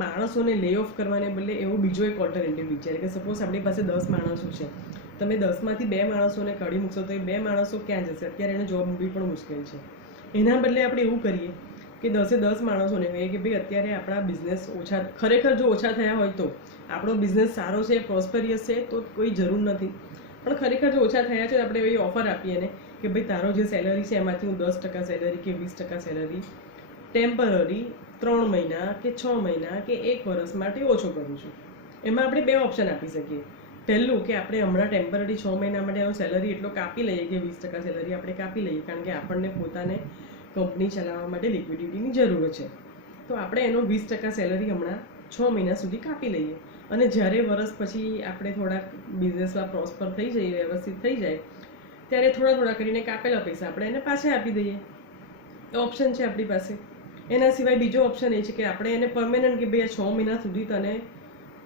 માણસોને લે ઓફ કરવાને બદલે એવો બીજો એક ઓલ્ટરનેટિવ વિચારે કે સપોઝ આપણી પાસે 10 માણસો છે, તમે 10માંથી 2 માણસોને કાઢી મૂકશો તો એ 2 માણસો ક્યાં જશે? અત્યારે એને જોબ મળવી પણ મુશ્કેલ છે. એના બદલે આપણે એવું કરીએ કે 10 માણસોને કહીએ કે ભાઈ અત્યારે આપણા બિઝનેસ ઓછા, ખરેખર જો ઓછા થયા હોય તો આપણો બિઝનેસ સારો છે, પ્રોસ્પેરિયસ છે, તો કોઈ જરૂર નથી. પણ ખરેખર જો ઓછા થયા છે તો આપણે એવી ઓફર આપીએ ને કે ભાઈ તારો જે સેલરી છે એમાંથી હું 10% સેલરી કે 20% સેલરી ટેમ્પરરી 3 મહિના કે 6 મહિના કે 1 વર્ષ માટે ઓછો કરું છું. એમાં આપણે 2 ઓપ્શન આપી શકીએ. પહેલું કે આપણે હમણાં ટેમ્પરરી 6 મહિના માટે એનો સેલરી એટલો કાપી લઈએ કે 20% સેલરી આપણે કાપી લઈએ, કારણ કે આપણને પોતાને કંપની ચલાવવા માટે લિક્વિડિટીની જરૂર છે. તો આપણે એનો 20% સેલરી હમણાં 6 મહિના સુધી કાપી લઈએ, અને જ્યારે વર્ષ પછી આપણે થોડાક બિઝનેસમાં પ્રોસ્પર થઈ જઈએ, વ્યવસ્થિત થઈ જાય, ત્યારે થોડા થોડા કરીને કાપેલા પૈસા આપણે એને પાછા આપી દઈએ. ઓપ્શન છે આપણી પાસે. એના સિવાય બીજો ઓપ્શન એ છે કે આપણે એને પરમેનન્ટ કે ભાઈ આ 6 મહિના સુધી તને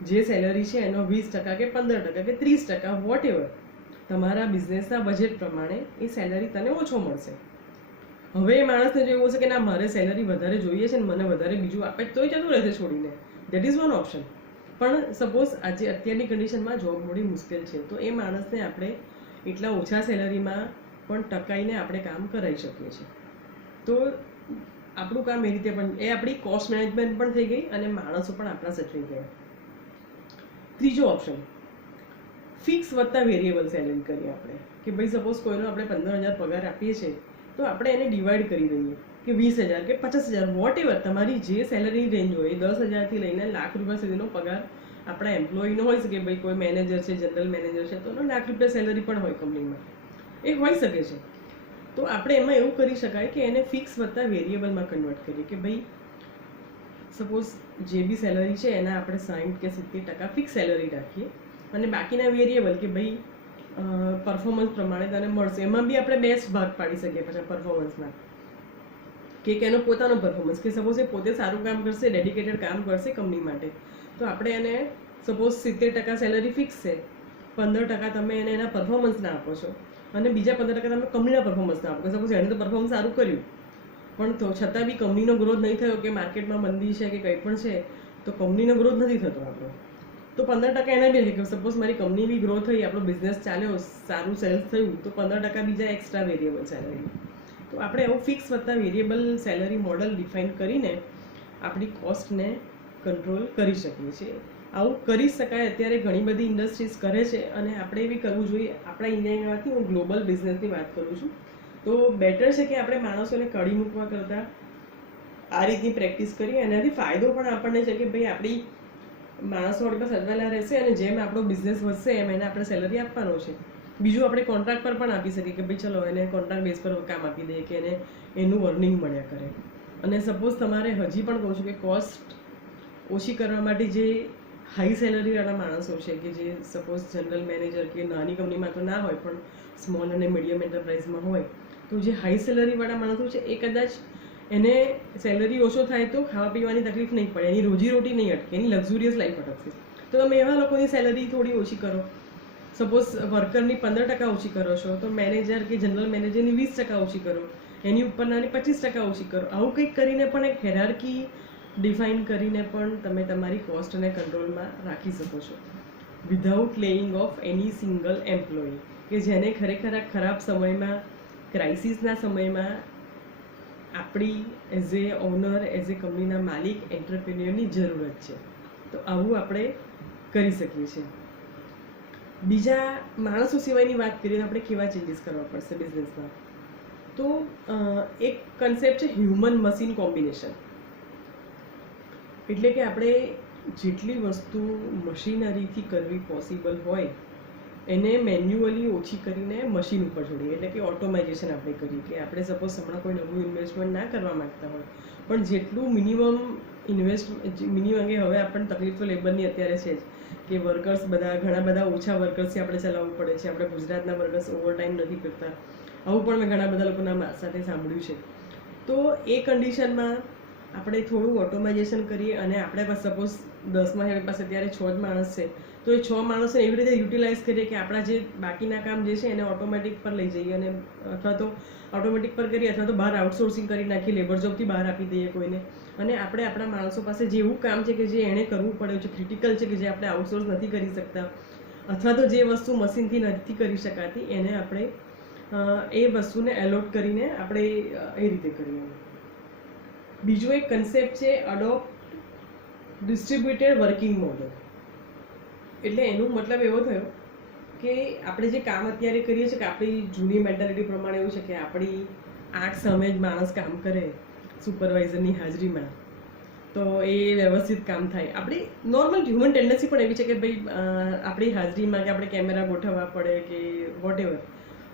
જે સેલરી છે એનો 20% કે 15% કે 30% વોટ એવર તમારા બિઝનેસના બજેટ પ્રમાણે એ સેલરી તને ઓછો મળશે. હવે એ માણસને જો એવું હશે કે ના મારે સેલરી વધારે જોઈએ છે ને મને વધારે બીજું આપે તોય જતું રહેશે છોડીને, દેટ ઇઝ વન ઓપ્શન. પણ સપોઝ આજે અત્યારની કન્ડિશનમાં જોબ મળવી મુશ્કેલ છે, તો એ માણસને આપણે એટલા ઓછા સેલરીમાં પણ ટકાઈને આપણે કામ કરાવી શકીએ છીએ. તો આપણું કામ એ રીતે પણ, એ આપણી કોસ્ટ મેનેજમેન્ટ પણ થઈ ગઈ અને માણસો પણ આપણા સચવાઈ ગયા. ત્રીજો ઓપ્શન, ફિક્સ વત્તા વેરિયેબલ સેલરી કરીએ આપણે કે ભાઈ સપોઝ કોઈનો આપણે 15,000 પગાર આપીએ છીએ તો આપણે એને ડિવાઈડ કરી દઈએ કે 20,000 કે 50,000 વોટ એવર તમારી જે સેલરી રેન્જ હોય, 10,000થી લઈને લાખ રૂપિયા સુધીનો પગાર આપણા એમ્પ્લોયનો હોય શકે. ભાઈ કોઈ મેનેજર છે, જનરલ મેનેજર છે, તો એનો લાખ રૂપિયા સેલરી પણ હોય કંપનીમાં, એ હોઈ શકે છે. તો આપણે એમાં એવું કરી શકાય કે એને ફિક્સ વત્તા વેરિયેબલમાં કન્વર્ટ કરીએ કે ભાઈ સપોઝ જે બી સેલરી છે એના આપણે 60 કે 70% ફિક્સ સેલરી રાખીએ અને બાકીના વેરિયેબલ કે ભાઈ પરફોર્મન્સ પ્રમાણે તને મળશે. એમાં બી આપણે 2 ભાગ પાડી શકીએ પછી પરફોર્મન્સના, કે એનો પોતાનો પરફોર્મન્સ, કે સપોઝ એ પોતે સારું કામ કરશે, ડેડિકેટેડ કામ કરશે કંપની માટે, તો આપણે એને સપોઝ 70% સેલરી ફિક્સ છે, 15% તમે એને એના પરફોર્મન્સના આપો છો અને બીજા 15% તમે કંપનીના પરફોર્મન્સના આપો. સપોઝ એણે તો પરફોર્મન્સ સારું કર્યું પણ તો છતાં બી કંપનીનો ગ્રોથ નહીં થયો કે માર્કેટમાં મંદી છે કે કંઈ પણ છે, તો કંપનીનો ગ્રોથ નથી થતો આપણો, તો 15% એના બી કે સપોઝ મારી કંપની બી ગ્રો થઈ, આપણો બિઝનેસ ચાલ્યો, સારું સેલ્સ થયું, તો 15% બીજા એક્સ્ટ્રા વેરિયેબલ સેલરી. તો આપણે એવું ફિક્સ વત્તા વેરિયેબલ સેલરી મોડલ ડિફાઇન કરીને આપણી કોસ્ટને કંટ્રોલ કરી શકીએ છીએ. આવું કરી શકાય. અત્યારે ઘણી બધી ઇન્ડસ્ટ્રીઝ કરે છે અને આપણે બી કરવું જોઈએ. આપણા ઇન્ડિયામાંથી હું ગ્લોબલ બિઝનેસની વાત કરું છું, તો બેટર છે કે આપણે માણસોને કાઢી મૂકવા કરતાં આ રીતની પ્રેક્ટિસ કરીએ. એનાથી ફાયદો પણ આપણને છે કે ભાઈ આપણી માણસો આપણી પાસે સચવાયેલા રહેશે અને જેમ આપણો બિઝનેસ વધશે એમ એને આપણે સેલરી આપવાનો છે. બીજું આપણે કોન્ટ્રાક્ટ પર પણ આપી શકીએ કે ભાઈ ચલો એને કોન્ટ્રાક્ટ બેઝ પર કામ આપી દઈએ કે એને એનું અર્નિંગ મળ્યા કરે. અને સપોઝ તમારે હજી પણ કહું છું કે કોસ્ટ ઓછી કરવા માટે જે હાઈ સેલરીવાળા માણસો છે કે જે સપોઝ જનરલ મેનેજર કે નાની કંપનીમાં તો ના હોય પણ સ્મોલ અને મીડિયમ એન્ટરપ્રાઇઝમાં હોય, તો જે હાઈ સેલરીવાળા માણસો છે એ કદાચ એને સેલરી ઓછો થાય તો ખાવા પીવાની તકલીફ નહીં પડે, એની રોજીરોટી નહીં અટકે, એની લક્ઝુરિયસ લાઈફ અટકશે. તો તમે એવા લોકોની સેલરી થોડી ઓછી કરો. સપોઝ વર્કરની 15% ઓછી કરો છો તો મેનેજર કે જનરલ મેનેજરની 20% ઓછી કરો, એની ઉપરનાની 25% ઓછી કરો. આવું કંઈક કરીને પણ એક હેરાર્કી ડિફાઇન કરીને પણ તમે તમારી કોસ્ટને કંટ્રોલમાં રાખી શકો છો without laying off any single employee, કે જેને ખરેખર આ ખરાબ સમયમાં, ક્રાઇસિસના સમયમાં આપણી as a owner, as a કંપનીના માલિક, એન્ટરપ્રિન્યોરની જરૂરત છે. તો આવું આપણે કરી શકીએ છીએ. બીજા માણસો સિવાયની વાત કરીએ તો આપણે કેવા ચેન્જીસ કરવા પડશે બિઝનેસમાં. તો એક કન્સેપ્ટ છે હ્યુમન મશીન કોમ્બિનેશન. એટલે કે આપણે જેટલી વસ્તુ મશીનરીથી કરવી પોસિબલ હોય એને મેન્યુઅલી ઓછી કરીને મશીન ઉપર છોડીએ, એટલે કે ઓટોમાઇઝેશન આપણે કરીએ. કે આપણે સપોઝ હમણાં કોઈ નવું ઇન્વેસ્ટમેન્ટ ના કરવા માગતા હોય પણ જેટલું મિનિમમ મિનિમમ, કે હવે આપણને તકલીફ તો લેબરની અત્યારે છે જ કે વર્કર્સ ઘણા બધા ઓછા વર્કર્સથી આપણે ચલાવવું પડે છે. આપણે ગુજરાતના વર્કર્સ ઓવરટાઈમ નથી કરતા, આવું પણ મેં ઘણા બધા લોકોના સાથે સાંભળ્યું છે. તો એ કન્ડિશનમાં આપણે થોડું ઓટોમાઇઝેશન કરીએ અને આપણે પાસે સપોઝ 10 પાસે અત્યારે 6 જ માણસ છે તો એ 6 માણસોને એવી રીતે યુટિલાઇઝ કરીએ કે આપણા જે બાકીના કામ જે છે એને ઓટોમેટિક પર લઈ જઈએ, અને અથવા તો ઓટોમેટિક પર કરીએ અથવા તો બહાર આઉટસોર્સિંગ કરી નાખીએ, લેબર જોબથી બહાર આપી દઈએ કોઈને. અને આપણે આપણા માણસો પાસે જે એવું કામ છે કે જે એણે કરવું પડે છે, ક્રિટિકલ છે, કે જે આપણે આઉટસોર્સ નથી કરી શકતા, અથવા તો જે વસ્તુ મશીનથી નથી કરી શકાતી એને આપણે એ વસ્તુને એલોટ કરીને આપણે એ રીતે કરીએ. બીજો એક કન્સેપ્ટ છે અડોપ્ટ ડિસ્ટ્રીબ્યુટેડ વર્કિંગ મોડલ. એટલે એનો મતલબ એવો થયો કે આપણે જે કામ અત્યારે કરીએ છીએ કે આપણી જૂની મેન્ટાલિટી પ્રમાણે એવું છે કે આપણી આંખ સામે જ માણસ કામ કરે સુપરવાઇઝરની હાજરીમાં તો એ વ્યવસ્થિત કામ થાય. આપણી નોર્મલ હ્યુમન ટેન્ડન્સી પણ એવી છે કે ભાઈ આપણી હાજરીમાં કે આપણે કેમેરા ગોઠવવા પડે કે વોટ એવર,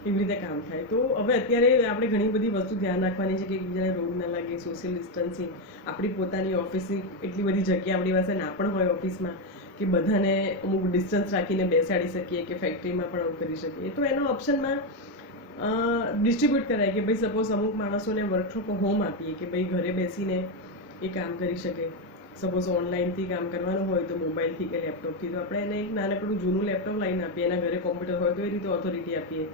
એવી રીતે કામ થાય. તો હવે અત્યારે આપણે ઘણી બધી વસ્તુ ધ્યાન રાખવાની છે કે એકબીજાને રોગ ના લાગે, સોશિયલ ડિસ્ટન્સિંગ, આપણી પોતાની ઓફિસની એટલી બધી જગ્યા આપણી પાસે ના પણ હોય ઓફિસમાં કે બધાને અમુક ડિસ્ટન્સ રાખીને બેસાડી શકીએ, કે ફેક્ટરીમાં પણ આવું કરી શકીએ. તો એનો ઓપ્શનમાં ડિસ્ટ્રીબ્યુટ કરાય કે ભાઈ સપોઝ અમુક માણસોને વર્ક ફ્રોમ હોમ આપીએ કે ભાઈ ઘરે બેસીને એ કામ કરી શકે. સપોઝ ઓનલાઈનથી કામ કરવાનું હોય તો મોબાઈલથી કે લેપટોપથી, તો આપણે એને એક નાનકડું જૂનું લેપટોપ લઈને આપીએ, એના ઘરે કોમ્પ્યુટર હોય તો એ રીતે ઓથોરિટી આપીએ,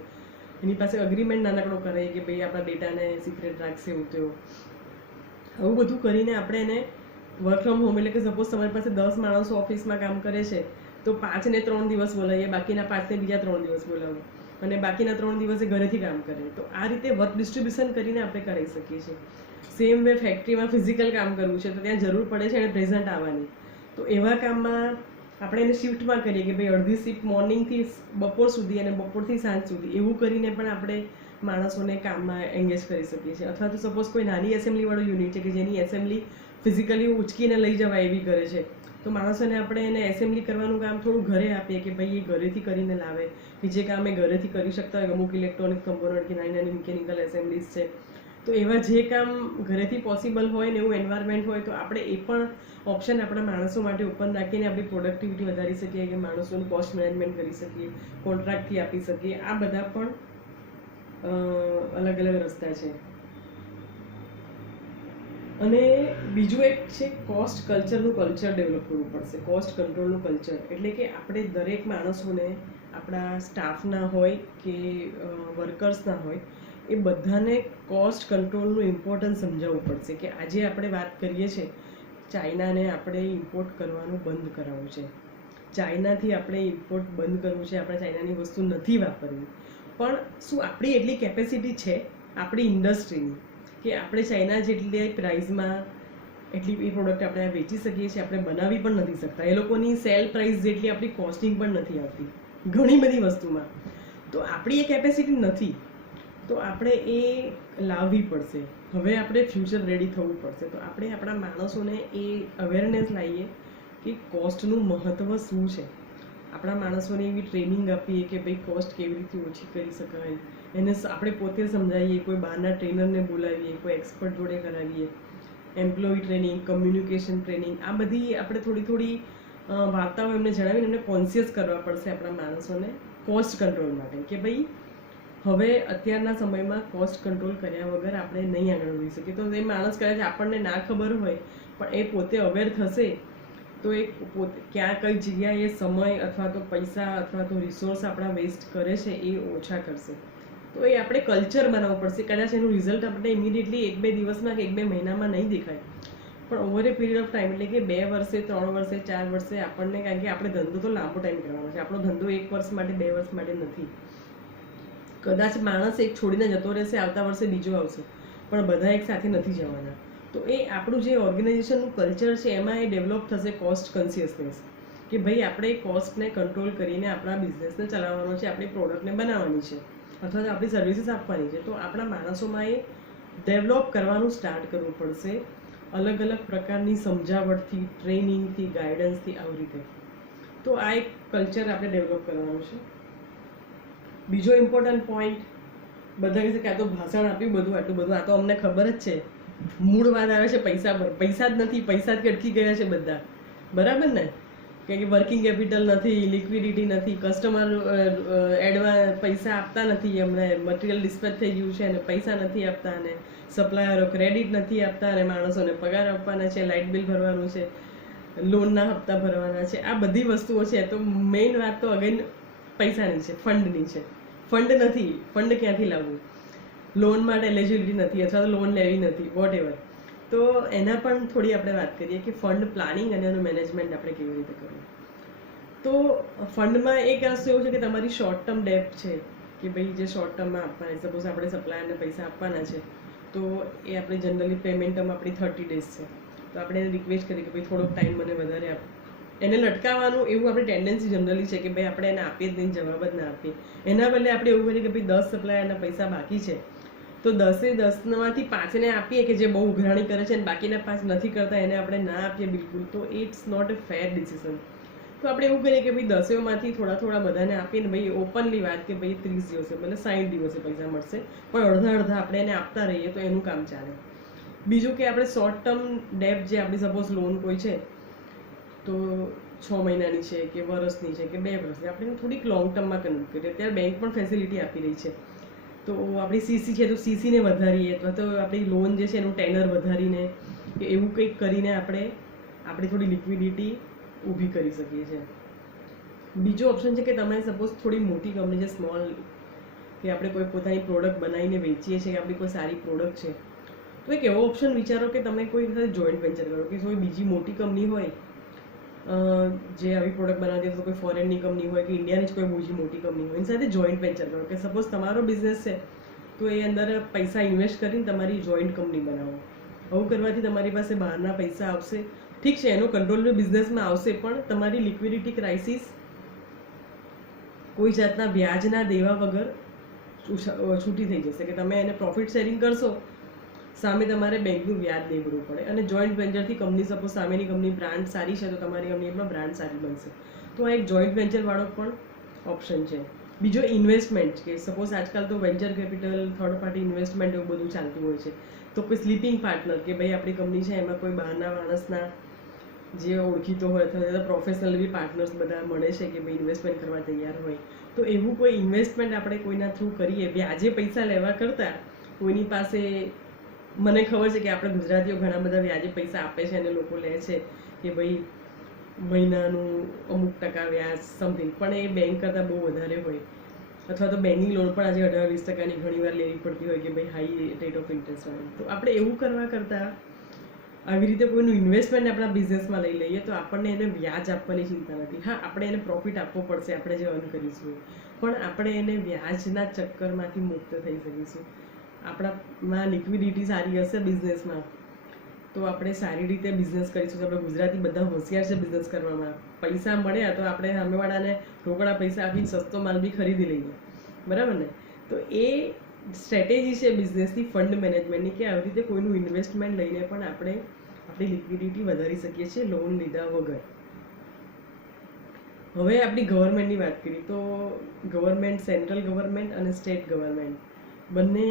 એની પાસે અગ્રીમેન્ટ નાનકડો કરે કે ભાઈ આપણા ડેટાને સિક્રેટ રાખશે એવું તેવું. આવું બધું કરીને આપણે એને વર્ક ફ્રોમ હોમ, એટલે કે સપોઝ તમારી પાસે 10 માણસો ઓફિસમાં કામ કરે છે તો 5ને 3 દિવસ બોલાવીએ, બાકીના 5ને બીજા 3 દિવસ બોલાવો, અને બાકીના 3 દિવસે ઘરેથી કામ કરે. તો આ રીતે વર્ક ડિસ્ટ્રીબ્યુશન કરીને આપણે કરી શકીએ છીએ. સેમ વે ફેક્ટરીમાં ફિઝિકલ કામ કરવું છે તો ત્યાં જરૂર પડે છે એને પ્રેઝન્ટ આવવાની. તો એવા કામમાં આપણે એને શિફ્ટમાં કરીએ કે ભાઈ અડધી શિફ્ટ મોર્નિંગથી બપોર સુધી અને બપોરથી સાંજ સુધી, એવું કરીને પણ આપણે માણસોને કામમાં એંગેજ કરી શકીએ છીએ. અથવા તો સપોઝ કોઈ નાની એસેમ્બલીવાળો યુનિટ છે કે જેની એસેમ્બલી ફિઝિકલી ઉચકીને લઈ જવાય એવી ઘરે છે, તો માણસોને આપણે એને એસેમ્બલી કરવાનું કામ થોડું ઘરે આપીએ કે ભાઈ એ ઘરેથી કરીને લાવે, કે જે કામ એ ઘરેથી કરી શકતા હોય, અમુક ઇલેક્ટ્રોનિક કમ્પોનન્ટ કે નાની નાની મિકેનિકલ એસેમ્બલીઝ છે, તો એવા જે કામ ઘરેથી પોસિબલ હોય ને એવું એન્વાયરમેન્ટ હોય તો આપણે એ પણ ઓપ્શન આપણા માણસો માટે ઓપન રાખીને આપણી પ્રોડક્ટિવિટી વધારી શકીએ, કે માણસોનું કોસ્ટ મેનેજમેન્ટ કરી શકીએ, કોન્ટ્રાક્ટથી આપી શકીએ. આ બધા પણ અલગ અલગ રસ્તા છે. અને બીજું એક છે કોસ્ટ કલ્ચરનું કલ્ચર ડેવલપ કરવું પડશે, કોસ્ટ કંટ્રોલનું કલ્ચર. એટલે કે આપણે દરેક માણસોને, આપણા સ્ટાફના હોય કે વર્કર્સના હોય, એ બધાને કોસ્ટ કંટ્રોલનું ઇમ્પોર્ટન્સ સમજાવવું પડશે. કે આજે આપણે વાત કરીએ છીએ ચાઇનાને આપણે ઇમ્પોર્ટ કરવાનું બંધ કરાવવું છે, ચાઇનાથી આપણે ઇમ્પોર્ટ બંધ કરવું છે, આપણે ચાઇનાની વસ્તુ નથી વાપરવી. પણ શું આપણી એટલી કેપેસિટી છે આપણી ઇન્ડસ્ટ્રીની કે આપણે ચાઇના જેટલી પ્રાઇઝમાં એટલી એ પ્રોડક્ટ આપણે વેચી શકીએ છીએ? આપણે બનાવી પણ નથી શકતા. એ લોકોની સેલ પ્રાઇસ જેટલી આપણી કોસ્ટિંગ પણ નથી આવતી ઘણી બધી વસ્તુમાં. તો આપણી એ કેપેસિટી નથી, તો આપણે એ લાવવી પડશે. હવે આપણે ફ્યુચર રેડી થવું પડશે. તો આપણે આપણા માણસોને એ અવેરનેસ લાવીએ કે કોસ્ટનું મહત્ત્વ શું છે. આપણા માણસોને એવી ટ્રેનિંગ આપીએ કે ભાઈ કોસ્ટ કેવી રીતે ઓછી કરી શકાય, એને આપણે પોતે સમજાવીએ, કોઈ બહારના ટ્રેનરને બોલાવીએ, કોઈ એક્સપર્ટ જોડે કરાવીએ, એમ્પ્લોયી ટ્રેનિંગ, કમ્યુનિકેશન ટ્રેનિંગ, આ બધી આપણે થોડી થોડી વાર્તાઓ એમને જણાવીને એમને કોન્શિયસ કરવા પડશે આપણા માણસોને કોસ્ટ કંટ્રોલ માટે, કે ભાઈ હવે અત્યારના સમયમાં કોસ્ટ કંટ્રોલ કર્યા વગર આપણે નહીં આગળ વધી શકીએ. તો એ માણસ કદાચ આપણને ના ખબર હોય પણ એ પોતે અવેર થશે તો એ પોતે ક્યાં કઈ જગ્યાએ સમય અથવા તો પૈસા અથવા તો રિસોર્સ આપણા વેસ્ટ કરે છે એ ઓછા કરશે. તો એ આપણે કલ્ચર બનાવવું પડશે. કદાચ એનું રિઝલ્ટ આપણે ઇમિડિયેટલી 1-2 દિવસમાં કે 1-2 મહિનામાં નહીં દેખાય, પણ over A period of time, એટલે કે 2 વર્ષે 3 વર્ષે 4 વર્ષે આપણને, કારણ કે આપણે ધંધો તો લાંબો ટાઈમ કરવાનો છે. આપણો ધંધો 1 વર્ષ માટે 2 વર્ષ માટે નથી. કદાચ માણસ એક છોડીને જતો રહેશે, આવતા વર્ષે બીજો આવશે, પણ બધા એક સાથે નથી જવાના. તો એ આપણું જે ઓર્ગેનાઇઝેશનનું કલ્ચર છે એમાં એ ડેવલપ થશે કોસ્ટ કોન્શિયસનેસ, કે ભાઈ આપણે કોસ્ટને કંટ્રોલ કરીને આપણા બિઝનેસને ચલાવવાનો છે, આપણી પ્રોડક્ટને બનાવવાની છે અથવા તો આપણી સર્વિસીસ આપવાની છે. તો આપણા માણસોમાં એ ડેવલપ કરવાનું સ્ટાર્ટ કરવું પડશે, અલગ અલગ પ્રકારની સમજાવટથી, ટ્રેનિંગથી, ગાઈડન્સથી, આવી રીતે. તો આ એક કલ્ચર આપણે ડેવલપ કરવાનું છે. બીજો ઇમ્પોર્ટન્ટ પોઈન્ટ, બધા કહે છે કે આ તો ભાષણ આપ્યું બધું, આટલું બધું, આ તો અમને ખબર જ છે. મૂળ વાત આવે છે પૈસા પર. પૈસા જ નથી, પૈસા જ અટકી ગયા છે બધા, બરાબર ને? કે વર્કિંગ કેપિટલ નથી, લિક્વિડિટી નથી, કસ્ટમર એડવાન્સ પૈસા આપતા નથી, એમને મટીરિયલ ડિસ્પેચ થઈ ગયું છે અને પૈસા નથી આપતા, અને સપ્લાયરો ક્રેડિટ નથી આપતા, અને માણસોને પગાર આપવાના છે, લાઇટ બિલ ભરવાનું છે, લોનના હપ્તા ભરવાના છે. આ બધી વસ્તુઓ છે. તો મેઇન વાત તો અગેન પૈસાની છે, ફંડની છે. ફંડ નથી, ફંડ ક્યાંથી લાવવું, લોન માટે એલિજિબિલિટી નથી અથવા તો લોન લેવી નથી, વોટ એવર. તો એના પણ થોડી આપણે વાત કરીએ કે ફંડ પ્લાનિંગ અને એનું મેનેજમેન્ટ આપણે કેવી રીતે કરવું. તો ફંડમાં એક વસ્તુ એવું છે કે તમારી શોર્ટ ટર્મ ડેટ છે, કે ભાઈ જે શોર્ટ ટર્મમાં આપવાના, સપોઝ આપણે સપ્લાયરને પૈસા આપવાના છે, તો એ આપણે જનરલી પેમેન્ટ ટર્મ આપણી 30 ડેઝ છે. તો આપણે એને રિક્વેસ્ટ કરીએ કે ભાઈ થોડોક ટાઈમ મને વધારે આપ. એને લટકાવવાનું એવું આપણી ટેન્ડન્સી જનરલી છે કે ભાઈ આપણે એને આપીએ જ નહીં, જવાબ જ ના આપીએ. એના બદલે આપણે એવું કરીએ કે ભાઈ 10 સપ્લાયરના પૈસા બાકી છે, તો 10માંથી 5ને આપીએ કે જે બહુ ઉઘરાણી કરે છે, અને બાકીના 5 નથી કરતા એને આપણે ના આપીએ બિલકુલ. તો it's not a fair decision. તો આપણે એવું કરીએ કે ભાઈ 10માંથી થોડા થોડા બધાને આપીએ ને ભાઈ ઓપનલી વાત કે ભાઈ 30 દિવસે એટલે 60 દિવસે પૈસા મળશે, પણ અડધા અડધા આપણે એને આપતા રહીએ તો એનું કામ ચાલે. બીજું કે આપણે શોર્ટ ટર્મ ડેટ જે આપણી સપોઝ લોન કોઈ છે તો 6 મહિનાની છે કે વર્ષની છે કે 2 વર્ષની, આપણે થોડીક લોંગ ટર્મમાં કન્વર્ટ કરીએ. અત્યારે બેંક પણ ફેસિલિટી આપી રહી છે. તો આપણી સીસી છે તો સીસીને વધારીએ, અથવા તો આપણી લોન જે છે એનું ટેનર વધારીને કે એવું કંઈક કરીને આપણે આપણી થોડી લિક્વિડિટી ઊભી કરી શકીએ છીએ. બીજો ઓપ્શન છે કે તમે સપોઝ થોડી મોટી કંપની છે, સ્મોલ, કે આપણે કોઈ પોતાની પ્રોડક્ટ બનાવીને વેચીએ છીએ, કે આપણી કોઈ સારી પ્રોડક્ટ છે, તો એક એવો ઓપ્શન વિચારો કે તમે કોઈ સાથે જોઈન્ટ વેન્ચર કરો, કે કોઈ બીજી મોટી કંપની હોય જે આવી પ્રોડક્ટ બનાવતી હોય, તો કોઈ ફોરેનની કંપની હોય કે ઇન્ડિયાની જ કોઈ બીજી મોટી કંપની હોય, એની સાથે જોઈન્ટ વેન્ચર કરો. કે સપોઝ તમારો બિઝનેસ છે તો એ અંદર પૈસા ઇન્વેસ્ટ કરીને તમારી જોઈન્ટ કંપની બનાવો. આવું કરવાથી તમારી પાસે બહારના પૈસા આવશે, ઠીક છે, એનો કંટ્રોલ બિઝનેસમાં આવશે, પણ તમારી લિક્વિડિટી ક્રાઇસિસ કોઈ જાતના વ્યાજના દેવા વગર છૂટી થઈ જશે. કે તમે એને પ્રોફિટ શેરિંગ કરશો, સામે તમારે બેંકનું વ્યાજ નહીં ભરવું પડે. અને જોઈન્ટ વેન્ચરથી કંપની, સપોઝ સામેની કંપની બ્રાન્ડ સારી છે તો તમારી કંપનીમાં બ્રાન્ડ સારી બનશે. તો આ એક જોઈન્ટ વેન્ચરવાળો પણ ઓપ્શન છે. બીજો ઇન્વેસ્ટમેન્ટ, કે સપોઝ આજકાલ તો venture capital, third party investment એવું બધું ચાલતું હોય છે. તો કોઈ સ્લીપિંગ પાર્ટનર, કે ભાઈ આપણી કંપની છે એમાં કોઈ બહારના માણસના જે ઓળખીતો હોય અથવા પ્રોફેશનલ બી પાર્ટનર્સ બધા મળે છે કે ભાઈ ઇન્વેસ્ટમેન્ટ કરવા તૈયાર હોય, તો એવું કોઈ ઇન્વેસ્ટમેન્ટ આપણે કોઈના થ્રુ કરીએ, વ્યાજે પૈસા લેવા કરતાં કોઈની પાસે, મને ખબર છે કે આપણે ગુજરાતીઓ ઘણા બધા વ્યાજે પૈસા આપે છે અને લોકો લે છે કે ભાઈ મહિનાનું અમુક ટકા વ્યાજ સમથિંગ, પણ એ બેંક કરતાં બહુ વધારે હોય. અથવા તો બેંકની લોન પણ આજે 18-20% ઘણી વાર લેવી પડતી હોય કે ભાઈ હાઈ રેટ ઓફ ઇન્ટરેસ્ટ વાળી. તો આપણે એવું કરવા કરતાં આવી રીતે કોઈનું ઇન્વેસ્ટમેન્ટ આપણા બિઝનેસમાં લઈ લઈએ તો આપણને એને વ્યાજ આપવાની ચિંતા નથી. હા, આપણે એને પ્રોફિટ આપવો પડશે, આપણે જે અર્ન કરીશું, પણ આપણે એને વ્યાજના ચક્કરમાંથી મુક્ત થઈ શકીશું. આપણામાં લિક્વિડિટી સારી હશે બિઝનેસમાં તો આપણે સારી રીતે બિઝનેસ કરીશું. આપણે ગુજરાતી બધા હોશિયાર છે બિઝનેસ કરવામાં. પૈસા મળ્યા તો આપણે સામેવાળાને રોકડા પૈસા આપીને સસ્તો માલ બી ખરીદી લઈએ, બરાબર ને? તો એ સ્ટ્રેટેજી છે બિઝનેસની, ફંડ મેનેજમેન્ટની, કે આવી રીતે કોઈનું ઇન્વેસ્ટમેન્ટ લઈને પણ આપણે આપણી લિક્વિડિટી વધારી શકીએ છીએ લોન લીધા વગર. હવે આપણી ગવર્મેન્ટની વાત કરીએ તો ગવર્મેન્ટ, સેન્ટ્રલ ગવર્મેન્ટ અને સ્ટેટ ગવર્મેન્ટ બંને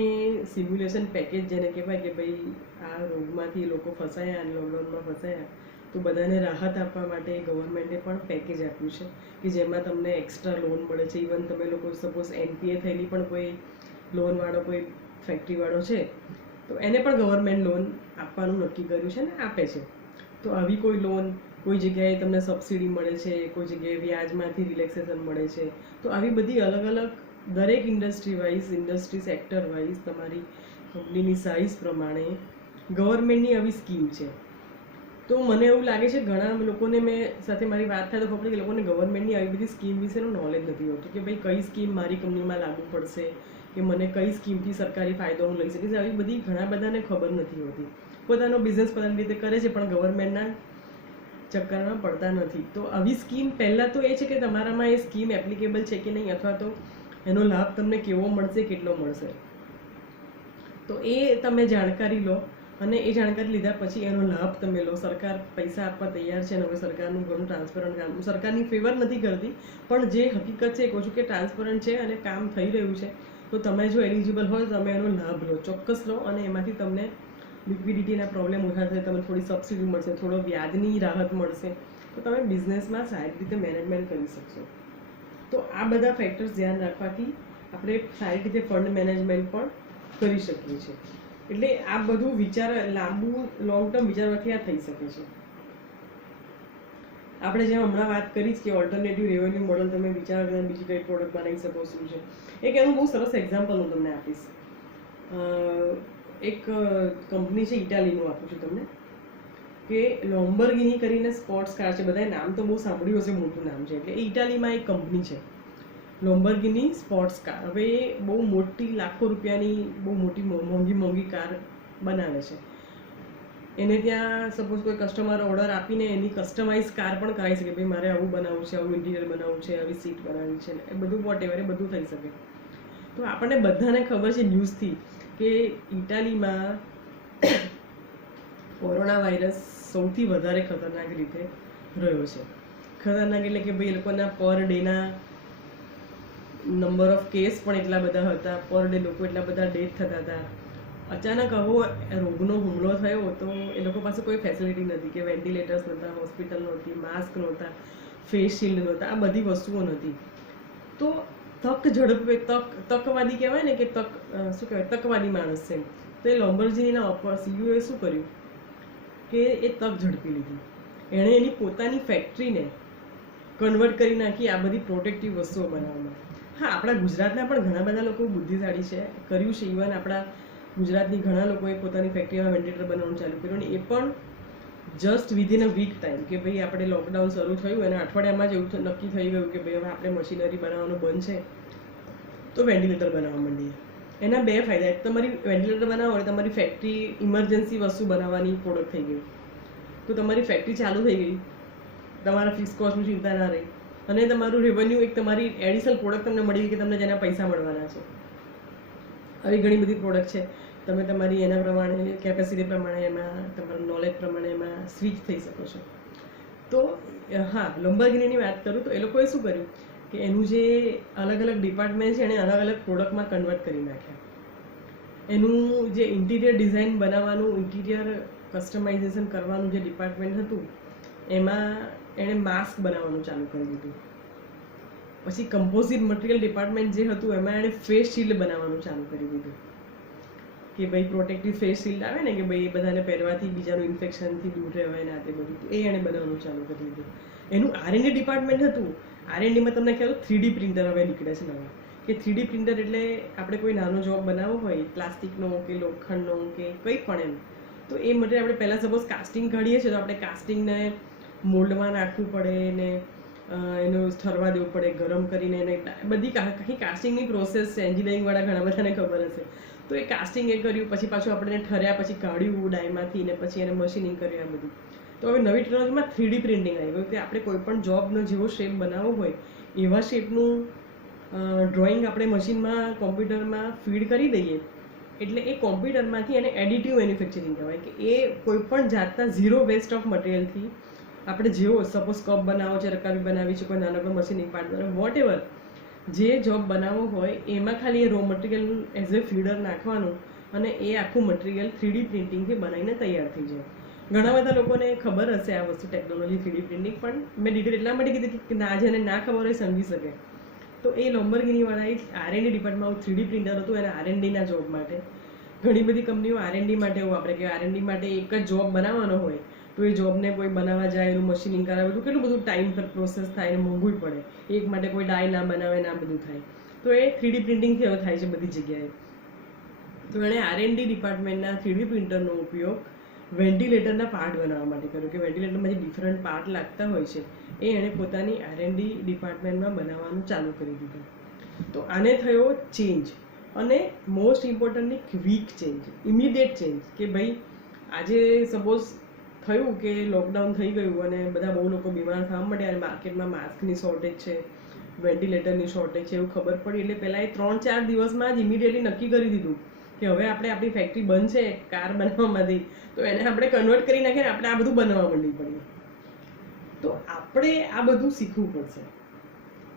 સિમ્યુલેશન પેકેજ જેને કહેવાય કે ભાઈ આ રોગમાંથી લોકો ફસાયા અને લોકડાઉનમાં ફસાયા તો બધાને રાહત આપવા માટે ગવર્મેન્ટે પણ પેકેજ આપ્યું છે કે જેમાં તમને એક્સ્ટ્રા લોન મળે છે. ઇવન તમે લોકો સપોઝ એનપીએ થયેલી પણ કોઈ લોનવાળો કોઈ ફેક્ટરીવાળો છે તો એને પણ ગવર્મેન્ટ લોન આપવાનું નક્કી કર્યું છે ને આપે છે. તો આવી કોઈ લોન કોઈ જગ્યાએ તમને સબસિડી મળે છે, કોઈ જગ્યાએ વ્યાજમાંથી રિલેક્સેશન મળે છે. તો આવી બધી અલગ અલગ દરેક industry wise, industry sector wise તમારી કંપનીની સાઇઝ પ્રમાણે ગવર્મેન્ટની આવી સ્કીમ છે. તો મને એવું લાગે છે ઘણા લોકોને મેં સાથે મારી વાત થાય તો ખબર કે લોકોને ગવર્મેન્ટની આવી બધી સ્કીમ વિશેનું નોલેજ નથી હોતું કે ભાઈ કઈ સ્કીમ મારી કંપનીમાં લાગુ પડશે, કે મને કઈ સ્કીમથી સરકારી ફાયદો હું લઈ શકીશ. આવી બધી ઘણા બધાને ખબર નથી હોતી. પોતાનો બિઝનેસ પોતાની રીતે કરે છે પણ ગવર્મેન્ટના ચક્કરમાં પડતા નથી. તો આવી સ્કીમ પહેલાં તો એ છે કે તમારામાં એ સ્કીમ એપ્લિકેબલ છે કે નહીં, અથવા તો એનો લાભ તમને કેવો મળશે, કેટલો મળશે. તો એ તમે જાણકારી લો અને એ જાણકારી લીધા પછી એનો લાભ તમે લો. સરકાર પૈસા આપવા તૈયાર છે અને હવે સરકારનું ઘણું ટ્રાન્સપરન્ટ કામ, સરકારની ફેવર નથી કરતી પણ જે હકીકત છે એ કહું છું કે ટ્રાન્સપરન્ટ છે અને કામ થઈ રહ્યું છે. તો તમે જો એલિજિબલ હોય તો તમે એનો લાભ લો, ચોક્કસ લો, અને એમાંથી તમને લિક્વિડિટીના પ્રોબ્લેમ ઓછા થશે, તમને થોડી સબસિડી મળશે, થોડો વ્યાજની રાહત મળશે, તો તમે બિઝનેસમાં સારી રીતે મેનેજમેન્ટ કરી શકશો. તો આ બધા ફેક્ટર્સ ધ્યાન રાખવાથી આપણે સારી રીતે ફંડ મેનેજમેન્ટ પણ કરી શકીએ છીએ. એટલે આ બધું વિચાર લાંબુ લોંગ ટર્મ વિચારવાથી આ થઈ શકે છે. આપણે જેમ હમણાં વાત કરી કે ઓલ્ટરનેટિવ રેવન્યુ મોડલ તમે વિચાર કરીને બીજી કઈ પ્રોડક્ટ બનાવી શકો શું છે. એક એનું બહુ સરસ એક્ઝામ્પલ હું તમને આપીશ. એક કંપની છે, ઇટાલીનું આપું છું તમને, કે લોમ્બરગિની કરીને સ્પોર્ટ્સ કાર છે. બધાએ નામ તો બહુ સાંભળ્યું હશે, મોટું નામ છે. એટલે ઇટાલીમાં એક કંપની છે લોમ્બરગિની સ્પોર્ટ્સ કાર. હવે એ બહુ મોટી લાખો રૂપિયાની બહુ મોટી મોંઘી કાર બનાવે છે. એને ત્યાં સપોઝ કોઈ કસ્ટમર ઓર્ડર આપીને એની કસ્ટમાઇઝ કાર પણ કરાવી શકે. ભાઈ મારે આવું બનાવવું છે, આવું ઇન્ટિરિયર બનાવવું છે, આવી સીટ બનાવવી છે, એ બધું વોટ એવર એ બધું થઈ શકે. તો આપણને બધાને ખબર છે ન્યૂઝથી કે ઇટાલીમાં કોરોના વાયરસ સૌથી વધારે ખતરનાક રીતે રહ્યો છે. ખતરનાક એટલે કે ભાઈ એ લોકોના પર ડેના નંબર ઓફ કેસ પણ એટલા બધા હતા, પર ડે લોકો એટલા બધા ડેથ થતા હતા. અચાનક આવો રોગનો હુમલો થયો તો એ લોકો પાસે કોઈ ફેસિલિટી નથી, કે વેન્ટિલેટર્સ નહોતા, હોસ્પિટલ નહોતી, માસ્ક નહોતા, ફેસ શિલ્ડ નહોતા, આ બધી વસ્તુઓ નથી. તો તકવાદી કહેવાય ને, કે શું કહેવાય, તકવાદી માણસ છે. તો એ લોમ્બરગિનીના સીઈઓએ શું કર્યું કે એ તક ઝડપી લીધી. એણે એની પોતાની ફેક્ટરીને કન્વર્ટ કરી નાખી આ બધી પ્રોટેક્ટિવ વસ્તુઓ બનાવવામાં. હા, આપણા ગુજરાતના પણ ઘણા બધા લોકો બુદ્ધિશાળી છે, કર્યું છે. ઇવન આપણા ગુજરાતની ઘણા લોકોએ પોતાની ફેક્ટરીમાં વેન્ટિલેટર બનાવવાનું ચાલુ કર્યું, અને એ પણ just within a week time, કે ભાઈ આપણે લોકડાઉન શરૂ થયું અને અઠવાડિયામાં જ એવું નક્કી થઈ ગયું કે ભાઈ હવે આપણે મશીનરી બનાવવાનું બંધ છે તો વેન્ટિલેટર બનાવવા માંડીએ. એના બે ફાયદા: એક, તમારી વેન્ટિલેટર બનાવો અને તમારી ફેક્ટરી ઇમરજન્સી વસ્તુ બનાવવાની પ્રોડક્ટ થઈ ગઈ, તો તમારી ફેક્ટરી ચાલુ થઈ ગઈ, તમારા ફિક્સ કોસ્ટની ચિંતા ના રહી, અને તમારું રેવન્યુ, એક તમારી એડિશનલ પ્રોડક્ટ તમને મળી ગઈ કે તમને જેના પૈસા મળવાના છે. આવી ઘણી બધી પ્રોડક્ટ છે, તમે તમારી એના પ્રમાણે કેપેસિટી પ્રમાણે એમાં તમારા નોલેજ પ્રમાણે એમાં સ્વિચ થઈ શકો છો. તો હા, લોમ્બરગિનીની વાત કરું તો એ લોકોએ શું કર્યું કે એનું જે અલગ અલગ ડિપાર્ટમેન્ટ છે એને અલગ અલગ પ્રોડક્ટમાં કન્વર્ટ કરી નાખ્યા. એનું જે ઇન્ટિરિયર ડિઝાઇન બનાવવાનું, ઇન્ટિરિયર કસ્ટમાઇઝેશન કરવાનું જે ડિપાર્ટમેન્ટ હતું એમાં એણે માસ્ક બનાવવાનું ચાલુ કરી દીધું. પછી કમ્પોઝિટ મટીરિયલ ડિપાર્ટમેન્ટ જે હતું એમાં એણે ફેસ શિલ્ડ બનાવવાનું ચાલુ કરી દીધું, કે ભાઈ પ્રોટેક્ટિવ ફેસ શિલ્ડ આવે ને, કે ભાઈ એ બધાને પહેરવાથી બીજાનું ઇન્ફેક્શનથી દૂર રહેવાય ને, આ તે બધું એ એણે બનાવવાનું ચાલુ કરી દીધું. એનું આરએનડી ડિપાર્ટમેન્ટ હતું. આરએનડીમાં તમને ખ્યાલ 3D પ્રિન્ટર હવે નીકળે છે નવા, કે 3D પ્રિન્ટર એટલે આપણે કોઈ નાનો જોબ બનાવવો હોય, પ્લાસ્ટિકનો કે લોખંડનો કે કંઈ પણ એમ, તો એ મટીરિયલ આપણે પહેલાં સપોઝ કાસ્ટિંગ કાઢીએ છીએ તો આપણે કાસ્ટિંગને મોલ્ડમાં નાખવું પડે ને એનું ઠરવા દેવું પડે, ગરમ કરીને એને બધી આખી કાસ્ટિંગની પ્રોસેસ છે. એન્જિનિયરિંગવાળા ઘણા બધાને ખબર હશે. તો એ કાસ્ટિંગ એ કર્યું, પછી પાછું આપણે ઠર્યા પછી કાઢ્યું ડાયમાંથી, ને પછી એને મશીનિંગ કર્યું, આ બધું. તો હવે નવી ટેકનોલોજીમાં 3D પ્રિન્ટિંગ આવી ગયું, કે આપણે કોઈ પણ જોબનો જેવો શેપ બનાવવો હોય એવા શેપનું ડ્રોઈંગ આપણે મશીનમાં, કોમ્પ્યુટરમાં ફીડ કરી દઈએ એટલે એ કોમ્પ્યુટરમાંથી એને એડિટિવ મેન્યુફેક્ચરિંગ કહેવાય, કે એ કોઈ પણ જાતના ઝીરો વેસ્ટ ઓફ મટીરિયલથી આપણે જેવો સપોઝ કપ બનાવો છે, રકાબી બનાવી છે, કોઈ નાનકડો મશીનિંગ પાર્ટ બનાવો, વોટ એવર જે જોબ બનાવવો હોય એમાં ખાલી એ raw material as a feeder નાખવાનું અને એ આખું મટીરિયલ 3D પ્રિન્ટિંગથી બનાવીને તૈયાર થઈ જાય. ઘણા બધા લોકોને ખબર હશે આ વસ્તુ ટેકનોલોજી 3D પ્રિન્ટિંગ, પણ મેં ડિટેલ એટલા માટે કીધી કે ના જેને ના ખબર હોય સમજી શકે. તો એ લોમ્બરગિનીવાળા એક R&D ડિપાર્ટમેન્ટમાં 3D પ્રિન્ટર હતું એના R&Dના જોબ માટે. ઘણી બધી કંપનીઓ R&D માટે એવું વાપરે કે R&D માટે એક જ જોબ બનાવવાનો હોય તો એ જોબને કોઈ બનાવવા જાય, એનું મશીનિંગ કરાવે, બધું કેટલું બધું ટાઈમ પર પ્રોસેસ થાય અને મોંઘું પડે. એક માટે કોઈ ડાય ના બનાવે, ના બધું થાય. તો એ 3D પ્રિન્ટિંગથી હવે થાય છે બધી જગ્યાએ. તો એણે R&D ડિપાર્ટમેન્ટના 3D પ્રિન્ટરનો ઉપયોગ વેન્ટિલેટરના પાર્ટ બનાવવા માટે કર્યો, કે વેન્ટિલેટરમાં જે ડિફરન્ટ પાર્ટ લાગતા હોય છે એ એણે પોતાની R&D ડિપાર્ટમેન્ટમાં બનાવવાનું ચાલુ કરી દીધું. તો આને થયો ચેન્જ, અને most importantly quick change, immediate change. કે ભાઈ આજે સપોઝ થયું કે લોકડાઉન થઈ ગયું અને બધા બહુ લોકો બીમાર થવા માંડ્યા અને માર્કેટમાં માસ્કની શોર્ટેજ છે, વેન્ટિલેટરની શોર્ટેજ છે એવું ખબર પડી, એટલે પહેલાં એ 3-4 દિવસમાં જ ઇમિડિયેટલી નક્કી કરી દીધું કે હવે આપણે આપણી ફેક્ટરી બંધ છે કાર બનાવવામાંથી, તો એને આપણે કન્વર્ટ કરી નાખીએ ને આપણે આ બધું બનાવવા માંડી પડીએ. તો આપણે આ બધું શીખવું પડશે.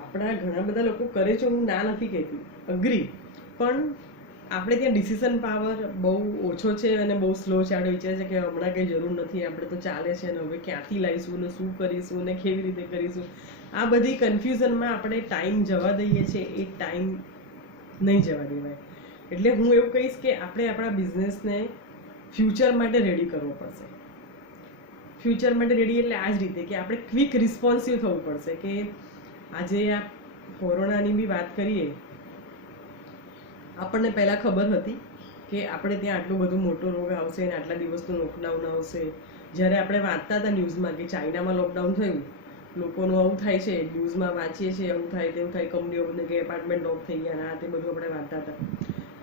આપણા ઘણા બધા લોકો કરે છે, હું ના નથી કહેતી, અગ્રી, પણ આપણે ત્યાં ડિસિઝન પાવર બહુ ઓછો છે અને બહુ સ્લો છે. આપણે વિચારે છે કે હમણાં કંઈ જરૂર નથી, આપણે તો ચાલે છે ને હવે ક્યાંથી લાવીશું ને શું કરીશું ને કેવી રીતે કરીશું, આ બધી કન્ફ્યુઝનમાં આપણે ટાઈમ જવા દઈએ છીએ. એ ટાઈમ નહીં જવા દેવાય. એટલે હું એવું કહીશ કે આપણે આપણા બિઝનેસને ફ્યુચર માટે રેડી કરવો પડશે. ફ્યુચર માટે રેડી એટલે આ જ રીતે કે આપણે ક્વિક રિસ્પોન્સિવ થવું પડશે. કે આજે આ કોરોનાની બી વાત કરીએ, આપણને પહેલાં ખબર હતી કે આપણે ત્યાં આટલું બધું મોટો રોગ આવશે અને આટલા દિવસનું લોકડાઉન આવશે. જ્યારે આપણે વાંચતા હતા ન્યૂઝમાં કે ચાઇનામાં લોકડાઉન થયું, લોકોનું આવું થાય છે, ન્યૂઝમાં વાંચીએ છીએ આવું થાય તેવું થાય, કંપનીઓ બધે કે એપાર્ટમેન્ટ ડોપ થઈ ગયા, આ તે બધું આપણે વાંચતા હતા.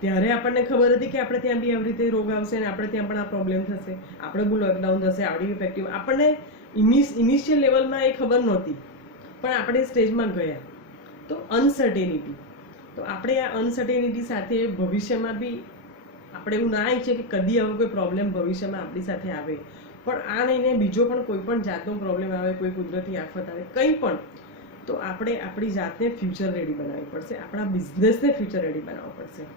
ત્યારે આપણને ખબર હતી કે આપણે ત્યાં બી આવી રીતે રોગ આવશે અને આપણે ત્યાં પણ આ પ્રોબ્લેમ થશે, આપણે બહુ લોકડાઉન થશે, આવડી ઇફેક્ટિવ. આપણને ઇનિશિયલ લેવલમાં એ ખબર નહોતી, પણ આપણે સ્ટેજમાં ગયા. તો અનસર્ટેનિટી, તો આપણે આ અનસર્ટેનિટી સાથે ભવિષ્યમાં બી આપણે એવું ના ઈચ્છીએ કે કદી આવો કોઈ પ્રોબ્લેમ ભવિષ્યમાં આપણી સાથે આવે, પણ આ લઈને બીજો પણ કોઈ પણ જાતનો પ્રોબ્લેમ આવે, કોઈ કુદરતી આફત આવે, કંઈ પણ, તો આપણે આપણી જાતને ફ્યુચર રેડી બનાવવી પડશે, આપણા બિઝનેસને ફ્યુચર રેડી બનાવવો પડશે.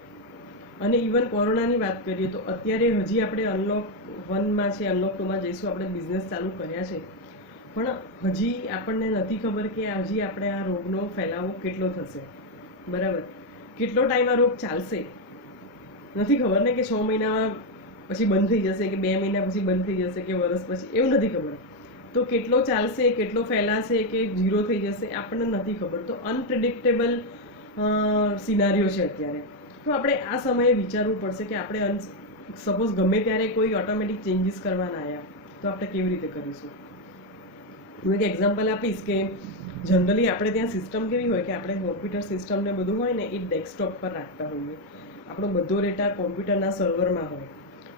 અને ઇવન કોરોનાની વાત કરીએ તો અત્યારે હજી આપણે અનલોક 1માં છે, અનલોક 2માં જઈશું, આપણે બિઝનેસ ચાલુ કર્યા છે, પણ હજી આપણને નથી ખબર કે હજી આપણે આ રોગનો ફેલાવો કેટલો થશે, બરાબર, કેટલો ટાઈમ આ રોગ ચાલશે નથી ખબર ને, કે 6 મહિનામાં પછી બંધ થઈ જશે, કે 2 મહિના પછી બંધ થઈ જશે, કે વર્ષ પછી, એવું નથી ખબર. તો કેટલો ચાલશે, કેટલો ફેલાશે, કે ઝીરો થઈ જશે, આપણને નથી ખબર. તો અનપ્રિડિક્ટેબલ સિનારીઓ છે અત્યારે. તો આપણે આ સમયે વિચારવું પડશે કે આપણે સપોઝ ગમે ત્યારે કોઈ ઓટોમેટિક ચેન્જીસ કરવાના આવ્યા તો આપણે કેવી રીતે કરીશું. હું એક એક્ઝામ્પલ આપીશ કે જનરલી આપણે ત્યાં સિસ્ટમ કેવી હોય કે આપણે કોમ્પ્યુટર સિસ્ટમ ને બધું હોય ને એ ડેસ્કટોપ પર રાખતા હોઈએ. આપણો બધો ડેટા કોમ્પ્યુટરના સર્વરમાં હોય,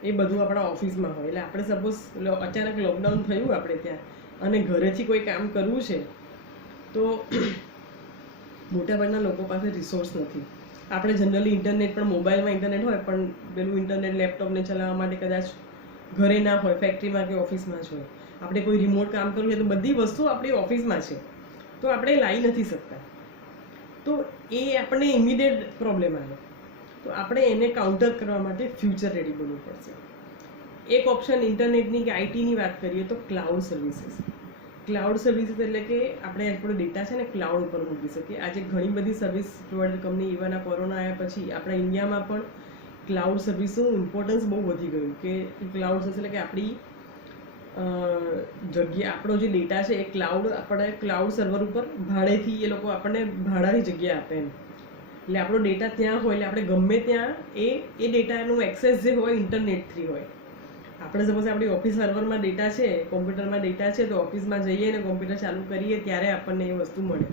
એ બધું આપણા ઓફિસમાં હોય. એટલે આપણે સપોઝ અચાનક લોકડાઉન થયું આપણે ત્યાં અને ઘરેથી કોઈ કામ કરવું છે તો મોટાભાગના લોકો પાસે રિસોર્સ નથી. આપણે જનરલી ઇન્ટરનેટ પણ મોબાઈલમાં ઇન્ટરનેટ હોય, પણ પેલું ઇન્ટરનેટ લેપટોપને ચલાવવા માટે કદાચ ઘરે ના હોય, ફેક્ટરીમાં કે ઓફિસમાં જ હોય. આપણે કોઈ રિમોટ કામ કરવું છે તો બધી વસ્તુ આપણી ઓફિસમાં છે, તો આપણે લાવી નથી શકતા. તો એ આપણને ઇમિડિયેટ પ્રોબ્લેમ આવે. તો આપણે એને કાઉન્ટર કરવા માટે ફ્યુચર રેડી બનવું પડશે. એક ઓપ્શન ઇન્ટરનેટની કે આઈટીની વાત કરીએ તો ક્લાઉડ સર્વિસીસ. ક્લાઉડ સર્વિસીસ એટલે કે આપણે આપણો ડેટા છે ને ક્લાઉડ ઉપર મૂકી શકીએ. આજે ઘણી બધી સર્વિસ પ્રોવાઈડર કંપની, ઇવન આ કોરોના આવ્યા પછી આપણા ઇન્ડિયામાં પણ ક્લાઉડ સર્વિસનું ઇમ્પોર્ટન્સ બહુ વધી ગયું. કે ક્લાઉડ સર્વિસ એટલે કે આપણી જગ્યા, આપણો જે ડેટા છે એ ક્લાઉડ, આપણે ક્લાઉડ સર્વર ઉપર ભાડેથી એ લોકો આપણને ભાડાની જગ્યા આપે એમ. એટલે આપણો ડેટા ત્યાં હોય, એટલે આપણે ગમે ત્યાં એ ડેટાનું એક્સેસ જે હોય ઇન્ટરનેટથી હોય. આપણે સપોઝ આપણી ઓફિસ સર્વરમાં ડેટા છે, કોમ્પ્યુટરમાં ડેટા છે, તો ઓફિસમાં જઈએ ને કોમ્પ્યુટર ચાલુ કરીએ ત્યારે આપણને એ વસ્તુ મળે.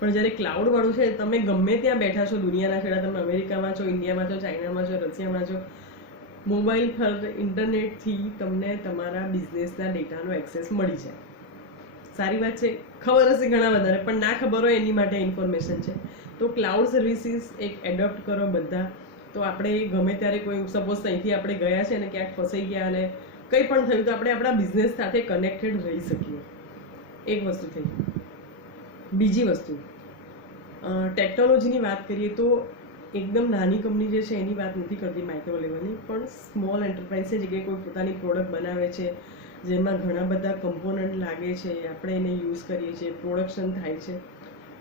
પણ જ્યારે ક્લાઉડવાળું છે, તમે ગમે ત્યાં બેઠા છો દુનિયાના છેડા, તમે અમેરિકામાં છો, ઇન્ડિયામાં છો, ચાઇનામાં છો, રશિયામાં છો, મોબાઈલ પર ઇન્ટરનેટથી તમને તમારા બિઝનેસના ડેટાનો એક્સેસ મળી જાય. સારી વાત છે, ખબર હશે ઘણા વધારે, પણ ના ખબર હોય એની માટે ઇન્ફોર્મેશન છે. તો ક્લાઉડ સર્વિસીસ એક એડોપ્ટ કરો બધા. તો આપણે ગમે ત્યારે કોઈ સપોઝ અહીંથી આપણે ગયા છે અને ક્યાંક ફસાઈ ગયા અને કંઈ પણ થયું તો આપણે આપણા બિઝનેસ સાથે કનેક્ટેડ રહી શકીએ. એક વસ્તુ થઈ. બીજી વસ્તુ, ટેકનોલોજીની વાત કરીએ તો એકદમ નાની કંપની જે છે એની વાત નથી કરતી, માઇક્રો લેવલની, પણ સ્મોલ એન્ટરપ્રાઇઝ છે જે કોઈ પોતાની પ્રોડક્ટ બનાવે છે, જેમાં ઘણા બધા કમ્પોનન્ટ લાગે છે, આપણે એને યુઝ કરીએ છીએ, પ્રોડક્શન થાય છે.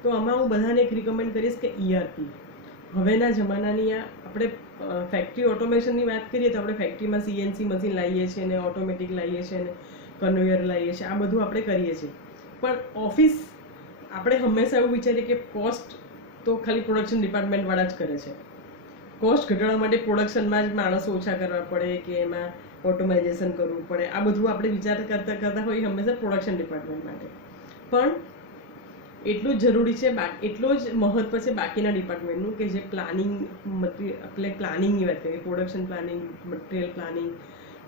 તો આમાં હું બધાને એક રિકમેન્ડ કરીશ કે ERP હવેના જમાનાની આ આપણે ફેક્ટરી ઓટોમેશનની વાત કરીએ તો આપણે ફેક્ટરીમાં CNC મશીન લાવીએ છીએ ને ઓટોમેટિક લાવીએ છીએ ને કન્વેયર લાવીએ છીએ, આ બધું આપણે કરીએ છીએ. પણ ઓફિસ આપણે હંમેશા એવું વિચારીએ કે કોસ્ટ તો ખાલી પ્રોડક્શન ડિપાર્ટમેન્ટવાળા જ કરે છે. કોસ્ટ ઘટાડવા માટે પ્રોડક્શનમાં જ માણસો ઓછા કરવા પડે કે એમાં ઓટોમાઇઝેશન કરવું પડે, આ બધું આપણે વિચાર કરતા હોઈએ હંમેશા પ્રોડક્શન ડિપાર્ટમેન્ટ માટે. પણ એટલું જ જરૂરી છે, એટલો જ મહત્વ છે બાકીના ડિપાર્ટમેન્ટનું કે જે પ્લાનિંગ આપણે પ્લાનિંગની વાત કરીએ, પ્રોડક્શન પ્લાનિંગ, મટીરિયલ પ્લાનિંગ,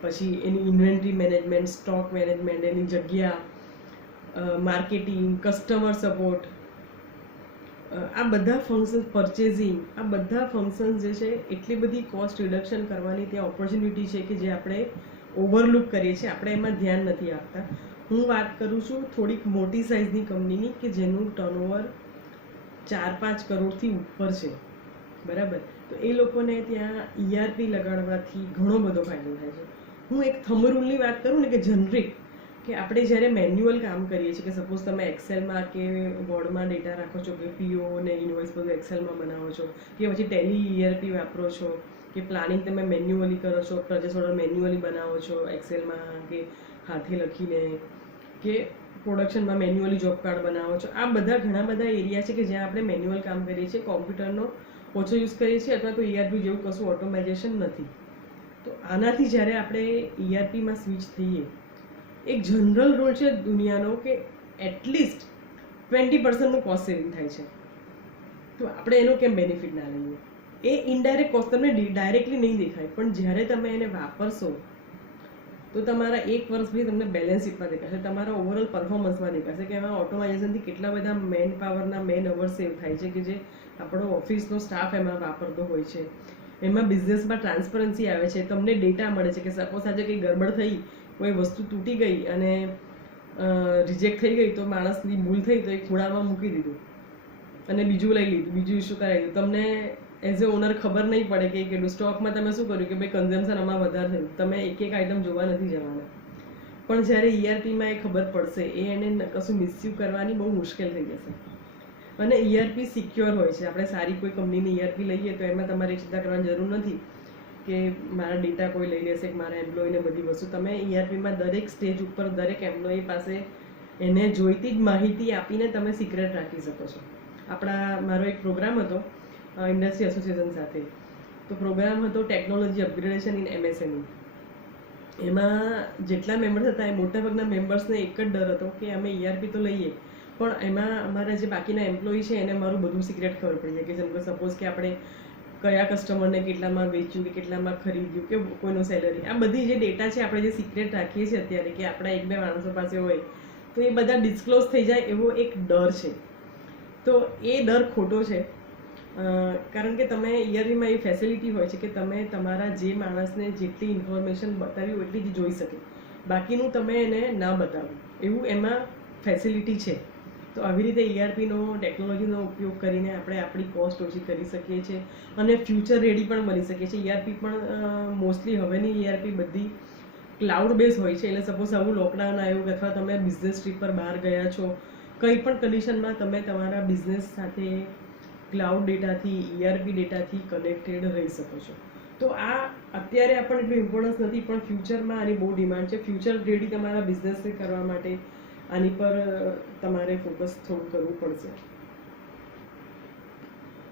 પછી એની ઇન્વેન્ટરી મેનેજમેન્ટ, સ્ટોક મેનેજમેન્ટ, એની જગ્યા, માર્કેટિંગ, કસ્ટમર સપોર્ટ, આ બધા ફંક્શન, પરચેઝિંગ, આ બધા ફંક્શન્સ જે છે એટલી બધી કોસ્ટ રિડક્શન કરવાની ત્યાં ઓપોર્ચ્યુનિટી છે કે જે આપણે ઓવરલુક કરીએ છીએ, આપણે એમાં ધ્યાન નથી આપતા. હું વાત કરું છું થોડીક મોટી સાઇઝની કંપનીની કે જેનું ટર્નઓવર 4-5 કરોડથી ઉપર છે, બરાબર. તો એ લોકોને ત્યાં ERP લગાડવાથી ઘણો બધો ફાયદો થાય છે. હું એક થંબ રૂલની વાત કરું ને કે જનરિક, કે આપણે જ્યારે મેન્યુઅલ કામ કરીએ છીએ, કે સપોઝ તમે એક્સેલમાં કે વર્ડમાં ડેટા રાખો છો, કે PO ને ઇન્વોઇસ બધું એક્સેલમાં બનાવો છો, કે પછી ટેલી ERP વાપરો છો, કે પ્લાનિંગ તમે મેન્યુઅલી કરો છો, પરચેસ ઓર્ડર મેન્યુઅલી બનાવો છો એક્સેલમાં કે હાથે લખીને, કે પ્રોડક્શનમાં મેન્યુઅલી જોબ કાર્ડ બનાવો છો, આ બધા ઘણા બધા એરિયા છે કે જ્યાં આપણે મેન્યુઅલ કામ કરીએ છીએ, કોમ્પ્યુટરનો ઓછો યુઝ કરીએ છીએ, અથવા તો ERP જેવું કશું ઓટોમાઇઝેશન નથી. તો આનાથી જ્યારે આપણે ERPમાં સ્વિચ થઈએ, એક જનરલ રૂલ છે દુનિયાનો કે એટલીસ્ટ 20% કોસ્ટ સેવિંગ થાય છે. તો આપણે એનો કેમ બેનિફિટ ના લઈએ? એ ઇનડાયરેક્ટ કોસ્ટ તમને ડાયરેક્ટલી નહીં દેખાય, પણ જ્યારે તમે એને વાપરશો તો તમારા 1 વર્ષ પછી તમને બેલેન્સ શીટમાં દેખાશે, તમારા ઓવરઓલ પરફોર્મન્સમાં દેખાશે કે એમાં ઓટોમાઇઝેશનથી કેટલા બધા મેન પાવરના મેન અવર સેવ થાય છે કે જે આપણો ઓફિસનો સ્ટાફ એમાં વાપરતો હોય છે. એમાં બિઝનેસમાં ટ્રાન્સપરન્સી આવે છે, તમને ડેટા મળે છે કે સપોઝ આજે કંઈ ગડબડ થઈ, કોઈ વસ્તુ તૂટી ગઈ અને રિજેક્ટ થઈ ગઈ, તો માણસની ભૂલ થઈ તો એ ખૂણામાં મૂકી દીધું અને બીજું લઈ લીધું, બીજું ઇસ્યુ કરાવી દીધું. તમને એઝ એ ઓનર ખબર નહીં પડે કે કેટલું સ્ટોકમાં તમે શું કર્યું કે ભાઈ કન્ઝમ્પશન આમાં વધારે થયું, તમે એક આઈટમ જોવા નથી જવાના. પણ જ્યારે ERPમાં એ ખબર પડશે, એને કશું મિસયુઝ કરવાની બહુ મુશ્કેલ થઈ જશે. અને ERP સિક્યોર હોય છે. આપણે સારી કોઈ કંપનીની ERP લઈએ તો એમાં તમારે ચિંતા કરવાની જરૂર નથી કે મારા ડેટા કોઈ લઈ લેશે, કે મારા એમ્પ્લોયીને બધી વસ્તુ. તમે ERPમાં દરેક સ્ટેજ ઉપર દરેક એમ્પ્લોયી પાસે એને જોઈતી જ માહિતી આપીને તમે સિક્રેટ રાખી શકો છો. મારો એક પ્રોગ્રામ હતો ઇન્ડસ્ટ્રી એસોસિએશન સાથે. તો પ્રોગ્રામ હતો ટેકનોલોજી અપગ્રેડેશન ઇન MSME. એમાં જેટલા મેમ્બર્સ હતા એ મોટાભાગના મેમ્બર્સને એક જ ડર હતો કે અમે ERP તો લઈએ, પણ એમાં અમારા જે બાકીના એમ્પ્લોયી છે એને મારું બધું સિક્રેટ ખબર પડી જાય, કે જેમ કે સપોઝ કે આપણે કયા કસ્ટમરને કેટલામાં વેચ્યું, કે કેટલામાં ખરીદ્યું, કે કોઈનું સેલરી, આ બધી જે ડેટા છે આપણે જે સિક્રેટ રાખીએ છીએ અત્યારે, કે આપણા 1-2 માણસો પાસે હોય તો એ બધા ડિસ્ક્લોઝ થઈ જાય એવો એક ડર છે. તો એ ડર ખોટો છે, કારણ કે તમે ERPમાં એ ફેસિલિટી હોય છે કે તમે તમારા જે માણસને જેટલી ઇન્ફોર્મેશન બતાવી હોય એટલી જ જોઈ શકે, બાકીનું તમે એને ના બતાવો, એવું એમાં ફેસિલિટી છે. તો આવી રીતે ERPનો ટેકનોલોજીનો ઉપયોગ કરીને આપણે આપણી કોસ્ટ ઓછી કરી શકીએ છીએ અને ફ્યુચર રેડી પણ બની શકીએ છીએ. ERP પણ મોસ્ટલી હવેની ERP બધી ક્લાઉડ બેઝ હોય છે. એટલે સપોઝ આવું લોકડાઉન આવ્યું અથવા તમે બિઝનેસ ટ્રીપ પર બહાર ગયા છો, કંઈ પણ કન્ડિશનમાં તમે તમારા બિઝનેસ સાથે ક્લાઉડ ડેટાથી, ERP ડેટાથી કનેક્ટેડ રહી શકો છો. તો આ અત્યારે આપણને એટલું ઇમ્પોર્ટન્સ નથી, પણ ફ્યુચરમાં આની બહુ ડિમાન્ડ છે. ફ્યુચર રેડી તમારા બિઝનેસને કરવા માટે આની પર તમારે ફોકસ થોડું કરવું પડશે.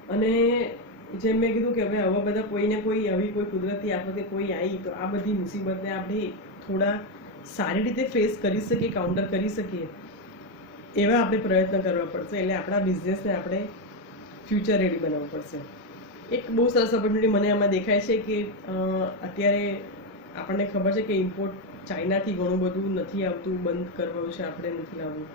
અને જેમ મેં કીધું કે હવે આવા બધા કોઈને કોઈ આવી કોઈ કુદરતી આફતે કોઈ આવી તો આ બધી મુસીબતને આપણે થોડા સારી રીતે ફેસ કરી શકીએ, કાઉન્ટર કરી શકીએ એવા આપણે પ્રયત્ન કરવા પડશે. એટલે આપણા બિઝનેસને આપણે ફ્યુચર રેડી બનાવવું પડશે. એક બહુ સરસ ઓપોર્ચ્યુનિટી મને આમાં દેખાય છે કે અત્યારે આપણને ખબર છે કે ઇમ્પોર્ટ ચાઇનાથી ઘણું બધું નથી આવતું, બંધ કરવાનું છે, આપણે નથી લાવવું.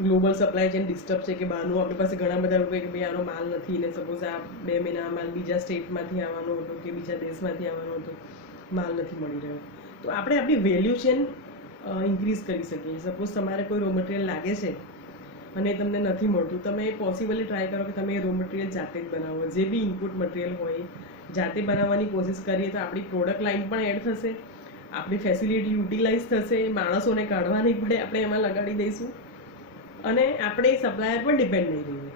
ગ્લોબલ સપ્લાય ચેન ડિસ્ટર્બ છે કે બહારનું આપણી પાસે ઘણા બધા લોકો કે ભાઈ આનો માલ નથી, ને સપોઝ આ 2 મહિના માલ બીજા સ્ટેટમાંથી આવવાનો હતો કે બીજા દેશમાંથી આવવાનો હતો, માલ નથી મળી રહ્યો. તો આપણે આપણી વેલ્યુ ચેન ઇન્ક્રીઝ કરી શકીએ. સપોઝ તમારે કોઈ રો મટીરિયલ લાગે છે અને તમને નથી મળતું, તમે પોસિબલી ટ્રાય કરો કે તમે એ રો મટીરિયલ જાતે જ બનાવો. જે બી ઇનપુટ મટીરિયલ હોય જાતે બનાવવાની કોશિશ કરીએ તો આપણી પ્રોડક્ટ લાઇન પણ એડ થશે આપણી ફેસિલિટી યુટિલાઇઝ થશે, માણસોને કાઢવા નહીં પડે, આપણે એમાં લગાડી દઈશું અને આપણે સપ્લાયર પર ડિપેન્ડ નહીં રહીએ.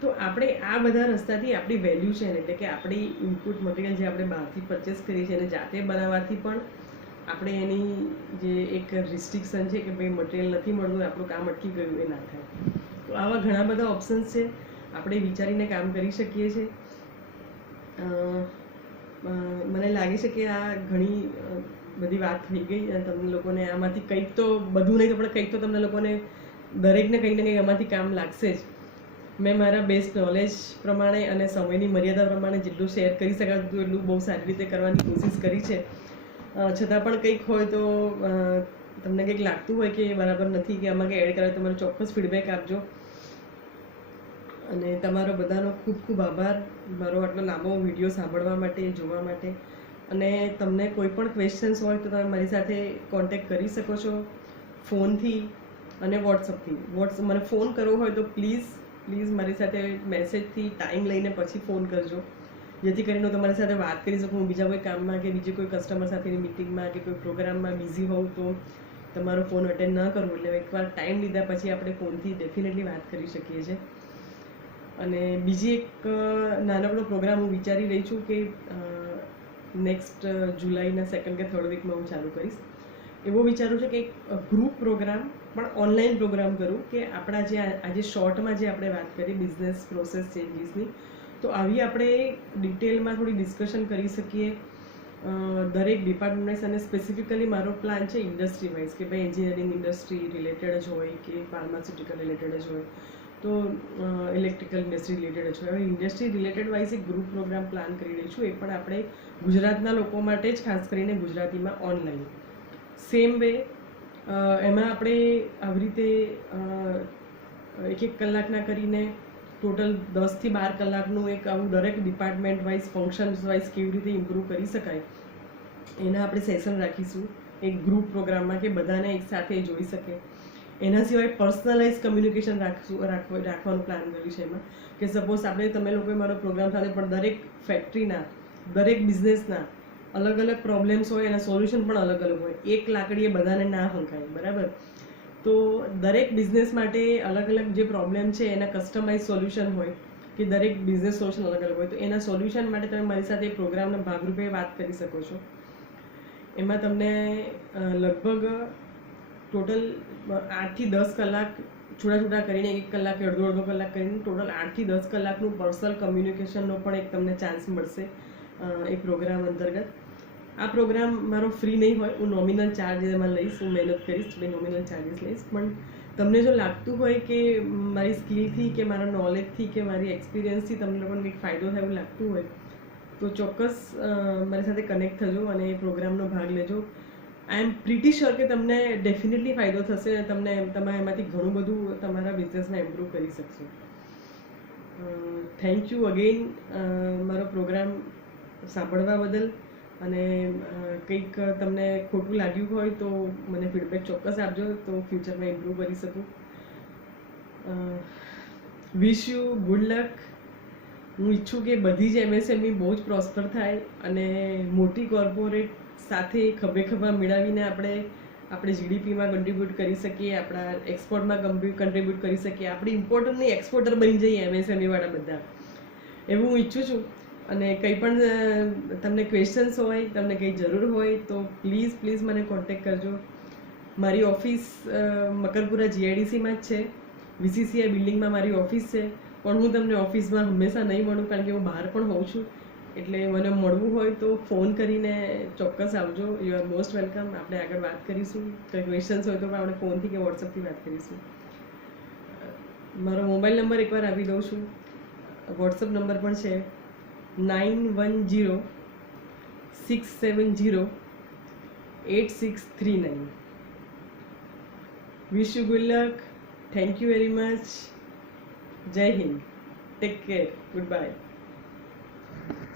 તો આપણે આ બધા રસ્તાથી આપણી વેલ્યુ છે ને, એટલે કે આપણી ઇનપુટ મટીરિયલ જે આપણે બહારથી પરચેસ કરીએ છીએ અને જાતે બનાવવાથી પણ આપણે એની જે એક રિસ્ટ્રિક્શન છે કે ભાઈ મટીરિયલ નથી મળતું, આપણું કામ અટકી ગયું, એ ના થાય. તો આવા ઘણા બધા ઓપ્શન્સ છે, આપણે વિચારીને કામ કરી શકીએ છીએ. મને લાગે છે કે આ ઘણી બધી વાત થઈ ગઈ અને તમને લોકોને આમાંથી કંઈક તો, બધું નહીં તો પણ કંઈક તો તમને લોકોને દરેકને કંઈક ને કંઈક આમાંથી કામ લાગશે જ. મેં મારા બેસ્ટ નોલેજ પ્રમાણે અને સમયની મર્યાદા પ્રમાણે જેટલું શેર કરી શકાતું એટલું બહુ સારી રીતે કરવાની કોશિશ કરી છે. છતાં પણ કંઈક હોય તો તમને કંઈક લાગતું હોય કે બરાબર નથી કે આમાં કંઈ એડ કરાય, તમારે ચોક્કસ ફીડબેક આપજો. અને તમારો બધાનો ખૂબ ખૂબ આભાર મારો આટલો લાંબો વિડીયો સાંભળવા માટે, જોવા માટે. અને તમને કોઈ પણ ક્વેશ્ચન્સ હોય તો તમે મારી સાથે કોન્ટેક્ટ કરી શકો છો ફોનથી અને વોટ્સઅપથી. મને ફોન કરવો હોય તો પ્લીઝ મારી સાથે મેસેજથી ટાઈમ લઈને પછી ફોન કરજો, જેથી કરીને હું તમારી સાથે વાત કરી શકું. હું બીજા કોઈ કામમાં કે બીજી કોઈ કસ્ટમર સાથેની મિટિંગમાં કે કોઈ પ્રોગ્રામમાં બિઝી હોઉં તો તમારો ફોન અટેન્ડ ન કરવો. એટલે એકવાર ટાઈમ લીધા પછી આપણે ફોનથી ડેફિનેટલી વાત કરી શકીએ છીએ. અને બીજી એક નાનકડો પ્રોગ્રામ હું વિચારી રહી છું કે નેક્સ્ટ જુલાઈના 2nd કે 3rd વીકમાં હું ચાલુ કરીશ. એવો વિચારું છું કે એક ગ્રુપ પ્રોગ્રામ પણ ઓનલાઈન પ્રોગ્રામ કરું, કે આપણા જે આજે શોર્ટમાં જે આપણે વાત કરી બિઝનેસ પ્રોસેસ ચેન્જીસની, તો આવી આપણે ડિટેલમાં થોડી ડિસ્કશન કરી શકીએ દરેક ડિપાર્ટમેન્ટ. અને સ્પેસિફિકલી મારો પ્લાન છે ઇન્ડસ્ટ્રી વાઇઝ, કે ભાઈ એન્જિનિયરિંગ ઇન્ડસ્ટ્રી રિલેટેડ જ હોય કે ફાર્માસ્યુટિકલ રિલેટેડ જ હોય, તો ઇલેક્ટ્રિકલ ઇન્ડસ્ટ્રી રિલેટેડ જ હોય. હવે ઇન્ડસ્ટ્રી રિલેટેડ વાઇઝ એક ગ્રુપ પ્રોગ્રામ પ્લાન કરી રહી છું, એ પણ આપણે ગુજરાતના લોકો માટે જ, ખાસ કરીને ગુજરાતીમાં ઓનલાઈન. સેમ વે એમાં આપણે આવી રીતે 1 કલાકના કરીને ટોટલ 10 થી 12 કલાકનું એક આવું દરેક ડિપાર્ટમેન્ટ વાઇઝ, ફંક્શન્સ વાઇઝ કેવી રીતે ઇમ્પ્રૂવ કરી શકાય એના આપણે સેશન રાખીશું એક ગ્રુપ પ્રોગ્રામમાં, કે બધાને એક સાથે જોઈ શકે. એના સિવાય પર્સનલાઇઝ કમ્યુનિકેશન રાખવાનું પ્લાન કર્યું છે એમાં, કે સપોઝ આપણે તમે લોકોએ મારો પ્રોગ્રામ સાથે પણ દરેક ફેક્ટરીના, દરેક બિઝનેસના અલગ અલગ પ્રોબ્લેમ્સ હોય, એના સોલ્યુશન પણ અલગ અલગ હોય. એક લાકડીએ બધાને ના હંકાય, બરાબર? તો દરેક બિઝનેસ માટે અલગ અલગ જે પ્રોબ્લેમ છે એના કસ્ટમાઇઝ સોલ્યુશન હોય, કે દરેક બિઝનેસ સોલ્યુશન અલગ અલગ હોય. તો એના સોલ્યુશન માટે તમે મારી સાથે પ્રોગ્રામના ભાગરૂપે વાત કરી શકો છો. એમાં તમને લગભગ ટોટલ 8 થી 10 કલાક છૂટા કરીને, 1 કલાક કે અડધો કલાક કરીને ટોટલ 8 થી 10 કલાકનું પર્સનલ કમ્યુનિકેશનનો પણ એક તમને ચાન્સ મળશે એ પ્રોગ્રામ અંતર્ગત. આ પ્રોગ્રામ મારો ફ્રી નહીં હોય, હું નોમિનલ ચાર્જ એમાં લઈશ, હું મહેનત કરીશ, બે નોમિનલ ચાર્જીસ લઈશ. પણ તમને જો લાગતું હોય કે મારી સ્કિલથી કે મારા નોલેજથી કે મારી એક્સપિરિયન્સથી તમને લોકોને કંઈક ફાયદો થાય એવું લાગતું હોય તો ચોક્કસ મારી સાથે કનેક્ટ થજો અને એ પ્રોગ્રામનો ભાગ લેજો. આઈ એમ પ્રીટી શ્યોર કે તમને ડેફિનેટલી ફાયદો થશે અને તમે એમાંથી ઘણું બધું તમારા બિઝનેસને ઇમ્પ્રૂવ કરી શકશો. થેન્ક યુ અગેન મારો પ્રોગ્રામ સાંભળવા બદલ. અને કંઈક તમને ખોટું લાગ્યું હોય તો મને ફીડબેક ચોક્કસ આપજો, તો ફ્યુચરમાં ઇમ્પ્રૂવ કરી શકું. Wish you good luck. હું ઈચ્છું કે બધી જ MSME બહુ જ પ્રોસ્પર થાય અને મોટી કોર્પોરેટ સાથે ખભે મિલાવીને આપણે GDPમાં કન્ટ્રીબ્યુટ કરી શકીએ, આપણા એક્સપોર્ટમાં કન્ટ્રીબ્યુટ કરી શકીએ, આપણી ઇમ્પોર્ટરની એક્સપોર્ટર બની જઈએ MSME વાળા બધા, એવું હું ઈચ્છું છું. અને કંઈ પણ તમને ક્વેશ્ચન્સ હોય, તમને કંઈ જરૂર હોય તો પ્લીઝ મને કોન્ટેક્ટ કરજો. મારી ઓફિસ મકરપુરા GIDCમાં જ છે, VCCI બિલ્ડિંગમાં મારી ઓફિસ છે. પણ હું તમને ઓફિસમાં હંમેશા નહીં મળું, કારણ કે હું બહાર પણ હોઉં છું. એટલે મને મળવું હોય તો ફોન કરીને ચોક્કસ આવજો. You are most welcome. આપણે આગળ વાત કરીશું. કંઈ ક્વેશ્ચન્સ હોય તો પણ આપણે ફોનથી કે વોટ્સઅપથી વાત કરીશું. મારો મોબાઈલ નંબર એકવાર આપી દઉં છું, વોટ્સઅપ નંબર પણ છે 9106708639. Wish you good luck. Thank you very much. Jai Hind. Take care. Goodbye.